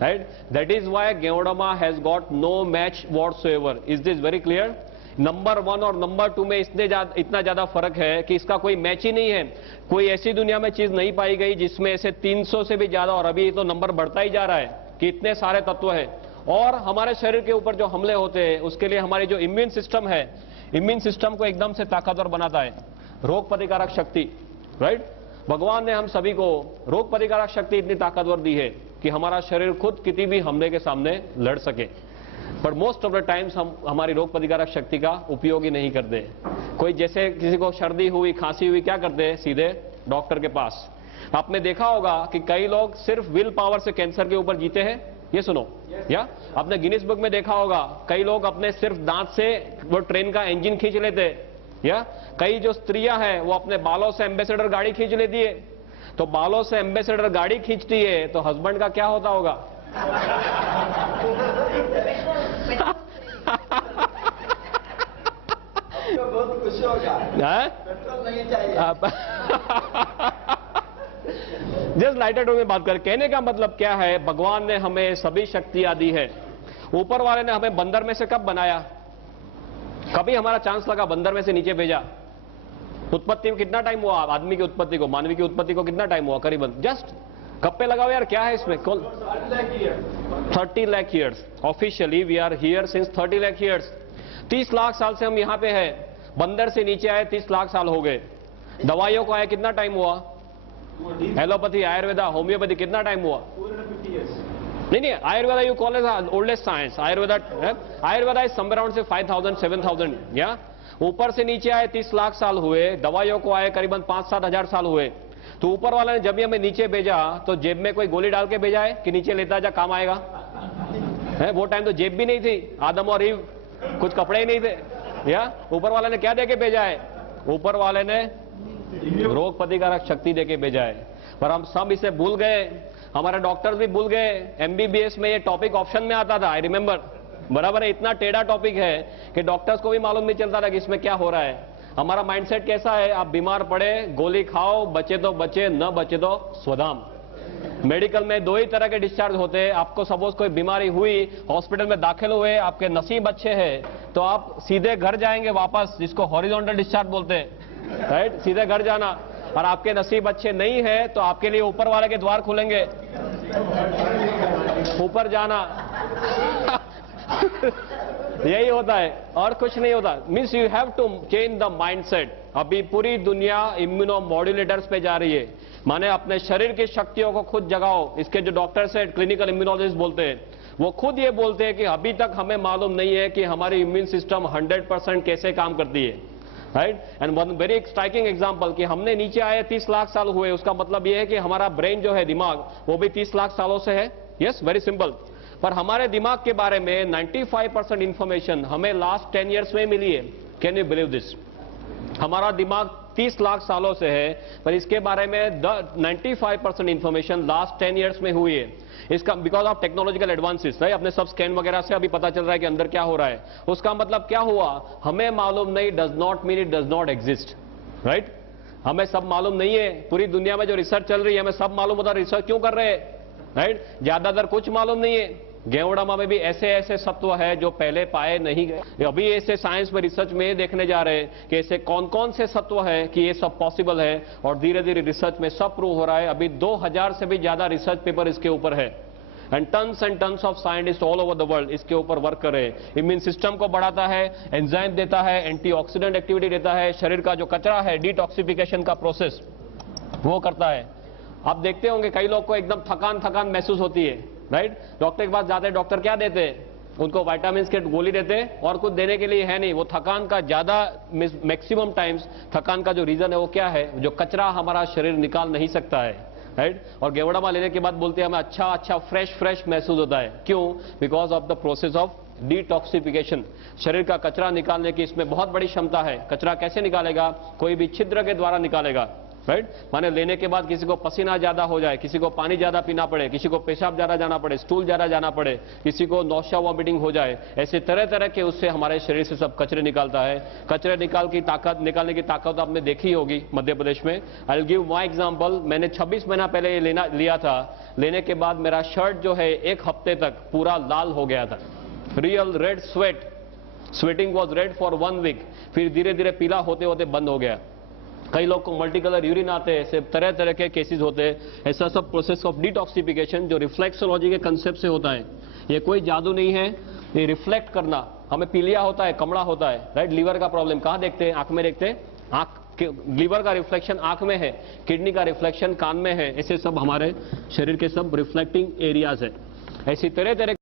right? That is why ganoderma has got no match whatsoever. Is this very clear? Number 1 और नंबर 2 में इतना ज्यादा फर्क है कि इसका कोई मैच ही नहीं है। कोई ऐसी दुनिया में चीज नहीं पाई गई जिसमें ऐसे 300 से भी ज्यादा, और अभी तो नंबर बढ़ता ही जा रहा है कि इतने सारे तत्व है। और हमारे शरीर के ऊपर जो हमले होते हैं उसके लिए हमारी जो इम्यून सिस्टम है, इम्यून सिस्टम को एकदम से ताकतवर बनाता है। रोग प्रतिकारक शक्ति, राइट? भगवान ने हम सभी को रोग प्रतिकारक शक्ति इतनी ताकतवर दी है कि हमारा शरीर खुद किसी भी हमले के सामने लड़ सके। पर मोस्ट ऑफ द टाइम्स हम हमारी रोग प्रतिकारक शक्ति का उपयोग ही नहीं करते। कोई जैसे किसी को सर्दी हुई, खांसी हुई, क्या करते हैं? सीधे डॉक्टर के पास। आपने देखा होगा कि कई लोग सिर्फ विल पावर से कैंसर के ऊपर जीते हैं। ये सुनो, या आपने गिनीज बुक में देखा होगा कई लोग अपने सिर्फ दांत से वो ट्रेन का इंजन खींच लेते हैं, या कई जो स्त्रियां हैं वो अपने बालों से एम्बेसडर गाड़ी खींच लेती है। तो बालों से एम्बेसडर गाड़ी खींचती है तो हस्बैंड का क्या होता होगा? बहुत खुश होगा, पेट्रोल नहीं चाहिए। जस्ट लाइटर टोन में बात कर, कहने का मतलब क्या है? भगवान ने हमें सभी शक्तियां दी है। ऊपर वाले ने हमें बंदर में से कब बनाया? कभी हमारा चांस लगा बंदर में से नीचे भेजा? उत्पत्ति में कितना टाइम हुआ? आदमी की उत्पत्ति को, मानवी की उत्पत्ति को कितना टाइम हुआ? करीबन जस्ट गप्पे लगाओ यार, क्या है इसमें? 30 lakh years. Officially we are here since 30 lakh years. 30 lakh साल से हम यहाँ पे हैं। बंदर से नीचे आए 30 लाख साल हो गए। दवाइयों को आए कितना टाइम हुआ? एलोपैथी, आयुर्वेदा, होम्योपैथी कितना टाइम हुआ? नहीं, Ayurveda you call as oldest science. Ayurveda is somewhere around से 5000 7000, या ऊपर से नीचे आए 30 लाख साल हुए। दवाइयों को आए करीबन 5-7 हजार साल हुए। तो ऊपर वाला ने जब भी हमें नीचे भेजा तो जेब में कोई गोली डाल के भेजा है कि नीचे लेता जा काम आएगा? है वो टाइम तो जेब भी नहीं थी। आदम और ईव कुछ कपड़े ही नहीं थे, या ऊपर वाले ने क्या देके भेजा है? ऊपर वाले ने रोग प्रतिकारक शक्ति देके भेजा है, पर हम सब इसे भूल गए, हमारे डॉक्टर्स भी भूल गए। एमबीबीएस में ये टॉपिक ऑप्शन में आता था, आई रिमेंबर, बराबर है। इतना टेढ़ा टॉपिक है कि डॉक्टर्स को भी मालूम नहीं चलता था कि इसमें क्या हो रहा है। हमारा माइंडसेट कैसा है? आप बीमार पड़े गोली खाओ, बचे तो बचे, न बचे तो स्वधाम। मेडिकल में दो ही तरह के डिस्चार्ज होते हैं। आपको सपोज कोई बीमारी हुई, हॉस्पिटल में दाखिल हुए, आपके नसीब अच्छे हैं तो आप सीधे घर जाएंगे वापस, जिसको हॉरिजॉन्टल डिस्चार्ज बोलते हैं, राइट, सीधे घर जाना। और आपके नसीब अच्छे नहीं है तो आपके लिए ऊपर वाले के द्वार खुलेंगे, ऊपर जाना। यही होता है और कुछ नहीं होता। Means you have to change the mindset. अभी पूरी दुनिया इम्यूनो मॉड्यूलेटर्स पे जा रही है, माने अपने शरीर की शक्तियों को खुद जगाओ। इसके जो डॉक्टर्स है, क्लिनिकल इम्यूनोलॉजिस्ट बोलते हैं, वो खुद ये बोलते हैं कि अभी तक हमें मालूम नहीं है कि हमारी इम्यून सिस्टम 100% कैसे काम करती है, right. And one very striking example कि हमने नीचे आए 30 लाख साल हुए, उसका मतलब ये है कि हमारा ब्रेन जो है, दिमाग, वो भी 30 लाख सालों से है। Yes, very simple. पर हमारे दिमाग के बारे में 95% इंफॉर्मेशन हमें लास्ट 10 ईयर्स में मिली है। Can you believe this? हमारा दिमाग 30 लाख सालों से है, पर इसके बारे में 95% इंफॉर्मेशन लास्ट 10 ईयर्स में हुई है। इसका because of technological advances, right. अपने सब स्कैन वगैरह से अभी पता चल रहा है कि अंदर क्या हो रहा है। उसका मतलब क्या हुआ? हमें मालूम नहीं does not mean it does not exist, right. हमें सब मालूम नहीं है। पूरी दुनिया में जो रिसर्च चल रही है, हमें सब मालूम होता है, रिसर्च क्यों कर रहे हैं, राइट। ज्यादातर कुछ मालूम नहीं है। गेवड़ामा में भी ऐसे ऐसे सत्व है जो पहले पाए नहीं गए। अभी ऐसे साइंस में रिसर्च में देखने जा रहे हैं कि ऐसे कौन कौन से सत्व है कि ये सब पॉसिबल है, और धीरे धीरे रिसर्च में सब प्रूव हो रहा है। अभी 2000 से भी ज्यादा रिसर्च पेपर इसके ऊपर है, and tons of scientist all over the world इसके ऊपर वर्क कर रहे हैं। इम्यून सिस्टम को बढ़ाता है, एंजाइम देता है, एंटीऑक्सीडेंट एक्टिविटी देता है, शरीर का जो कचरा है, डिटॉक्सिफिकेशन का प्रोसेस वो करता है। आप देखते होंगे कई लोग को एकदम थकान थकान महसूस होती है, राइट। डॉक्टर के पास जाते हैं, डॉक्टर क्या देते हैं? उनको विटामिन के गोली देते हैं, और कुछ देने के लिए है नहीं। वो थकान का ज्यादा मैक्सिमम टाइम्स थकान का जो रीजन है वो क्या है? जो कचरा हमारा शरीर निकाल नहीं सकता है, राइट। और गेवड़ामा लेने के बाद बोलते हैं हमें अच्छा फ्रेश महसूस होता है। क्यों? Because of the process of detoxification. शरीर का कचरा निकालने की इसमें बहुत बड़ी क्षमता है। कचरा कैसे निकालेगा? कोई भी छिद्र के द्वारा निकालेगा, राइट। माने लेने के बाद किसी को पसीना ज्यादा हो जाए, किसी को पानी ज्यादा पीना पड़े, किसी को पेशाब ज्यादा जाना पड़े, स्टूल ज्यादा जाना पड़े, किसी को नौशा वॉमिटिंग हो जाए, ऐसे तरह तरह के उससे हमारे शरीर से सब कचरे निकालता है। कचरे निकालने की ताकत आपने देखी होगी मध्य प्रदेश में। I will give my example. मैंने 26 महीना पहले ये लिया था। लेने के बाद मेरा शर्ट जो है 1 हफ्ते तक पूरा लाल हो गया था। Real red sweating was red for 1 week. फिर धीरे धीरे पीला होते होते बंद हो गया। कई लोग को मल्टी कलर यूरिन आते हैं, ऐसे तरह तरह के केसेस होते हैं। ऐसा सब प्रोसेस ऑफ डिटॉक्सिफिकेशन जो रिफ्लेक्सोलॉजी के कंसेप्ट से होता है। ये कोई जादू नहीं है, ये रिफ्लेक्ट करना। हमें पीलिया होता है, कमड़ा होता है, राइट। लीवर का प्रॉब्लम कहाँ देखते हैं? आंख में देखते हैं। आंख, लीवर का रिफ्लेक्शन आंख में है, किडनी का रिफ्लेक्शन कान में है। ऐसे सब हमारे शरीर के सब रिफ्लेक्टिंग एरियाज है। ऐसी तरह तरह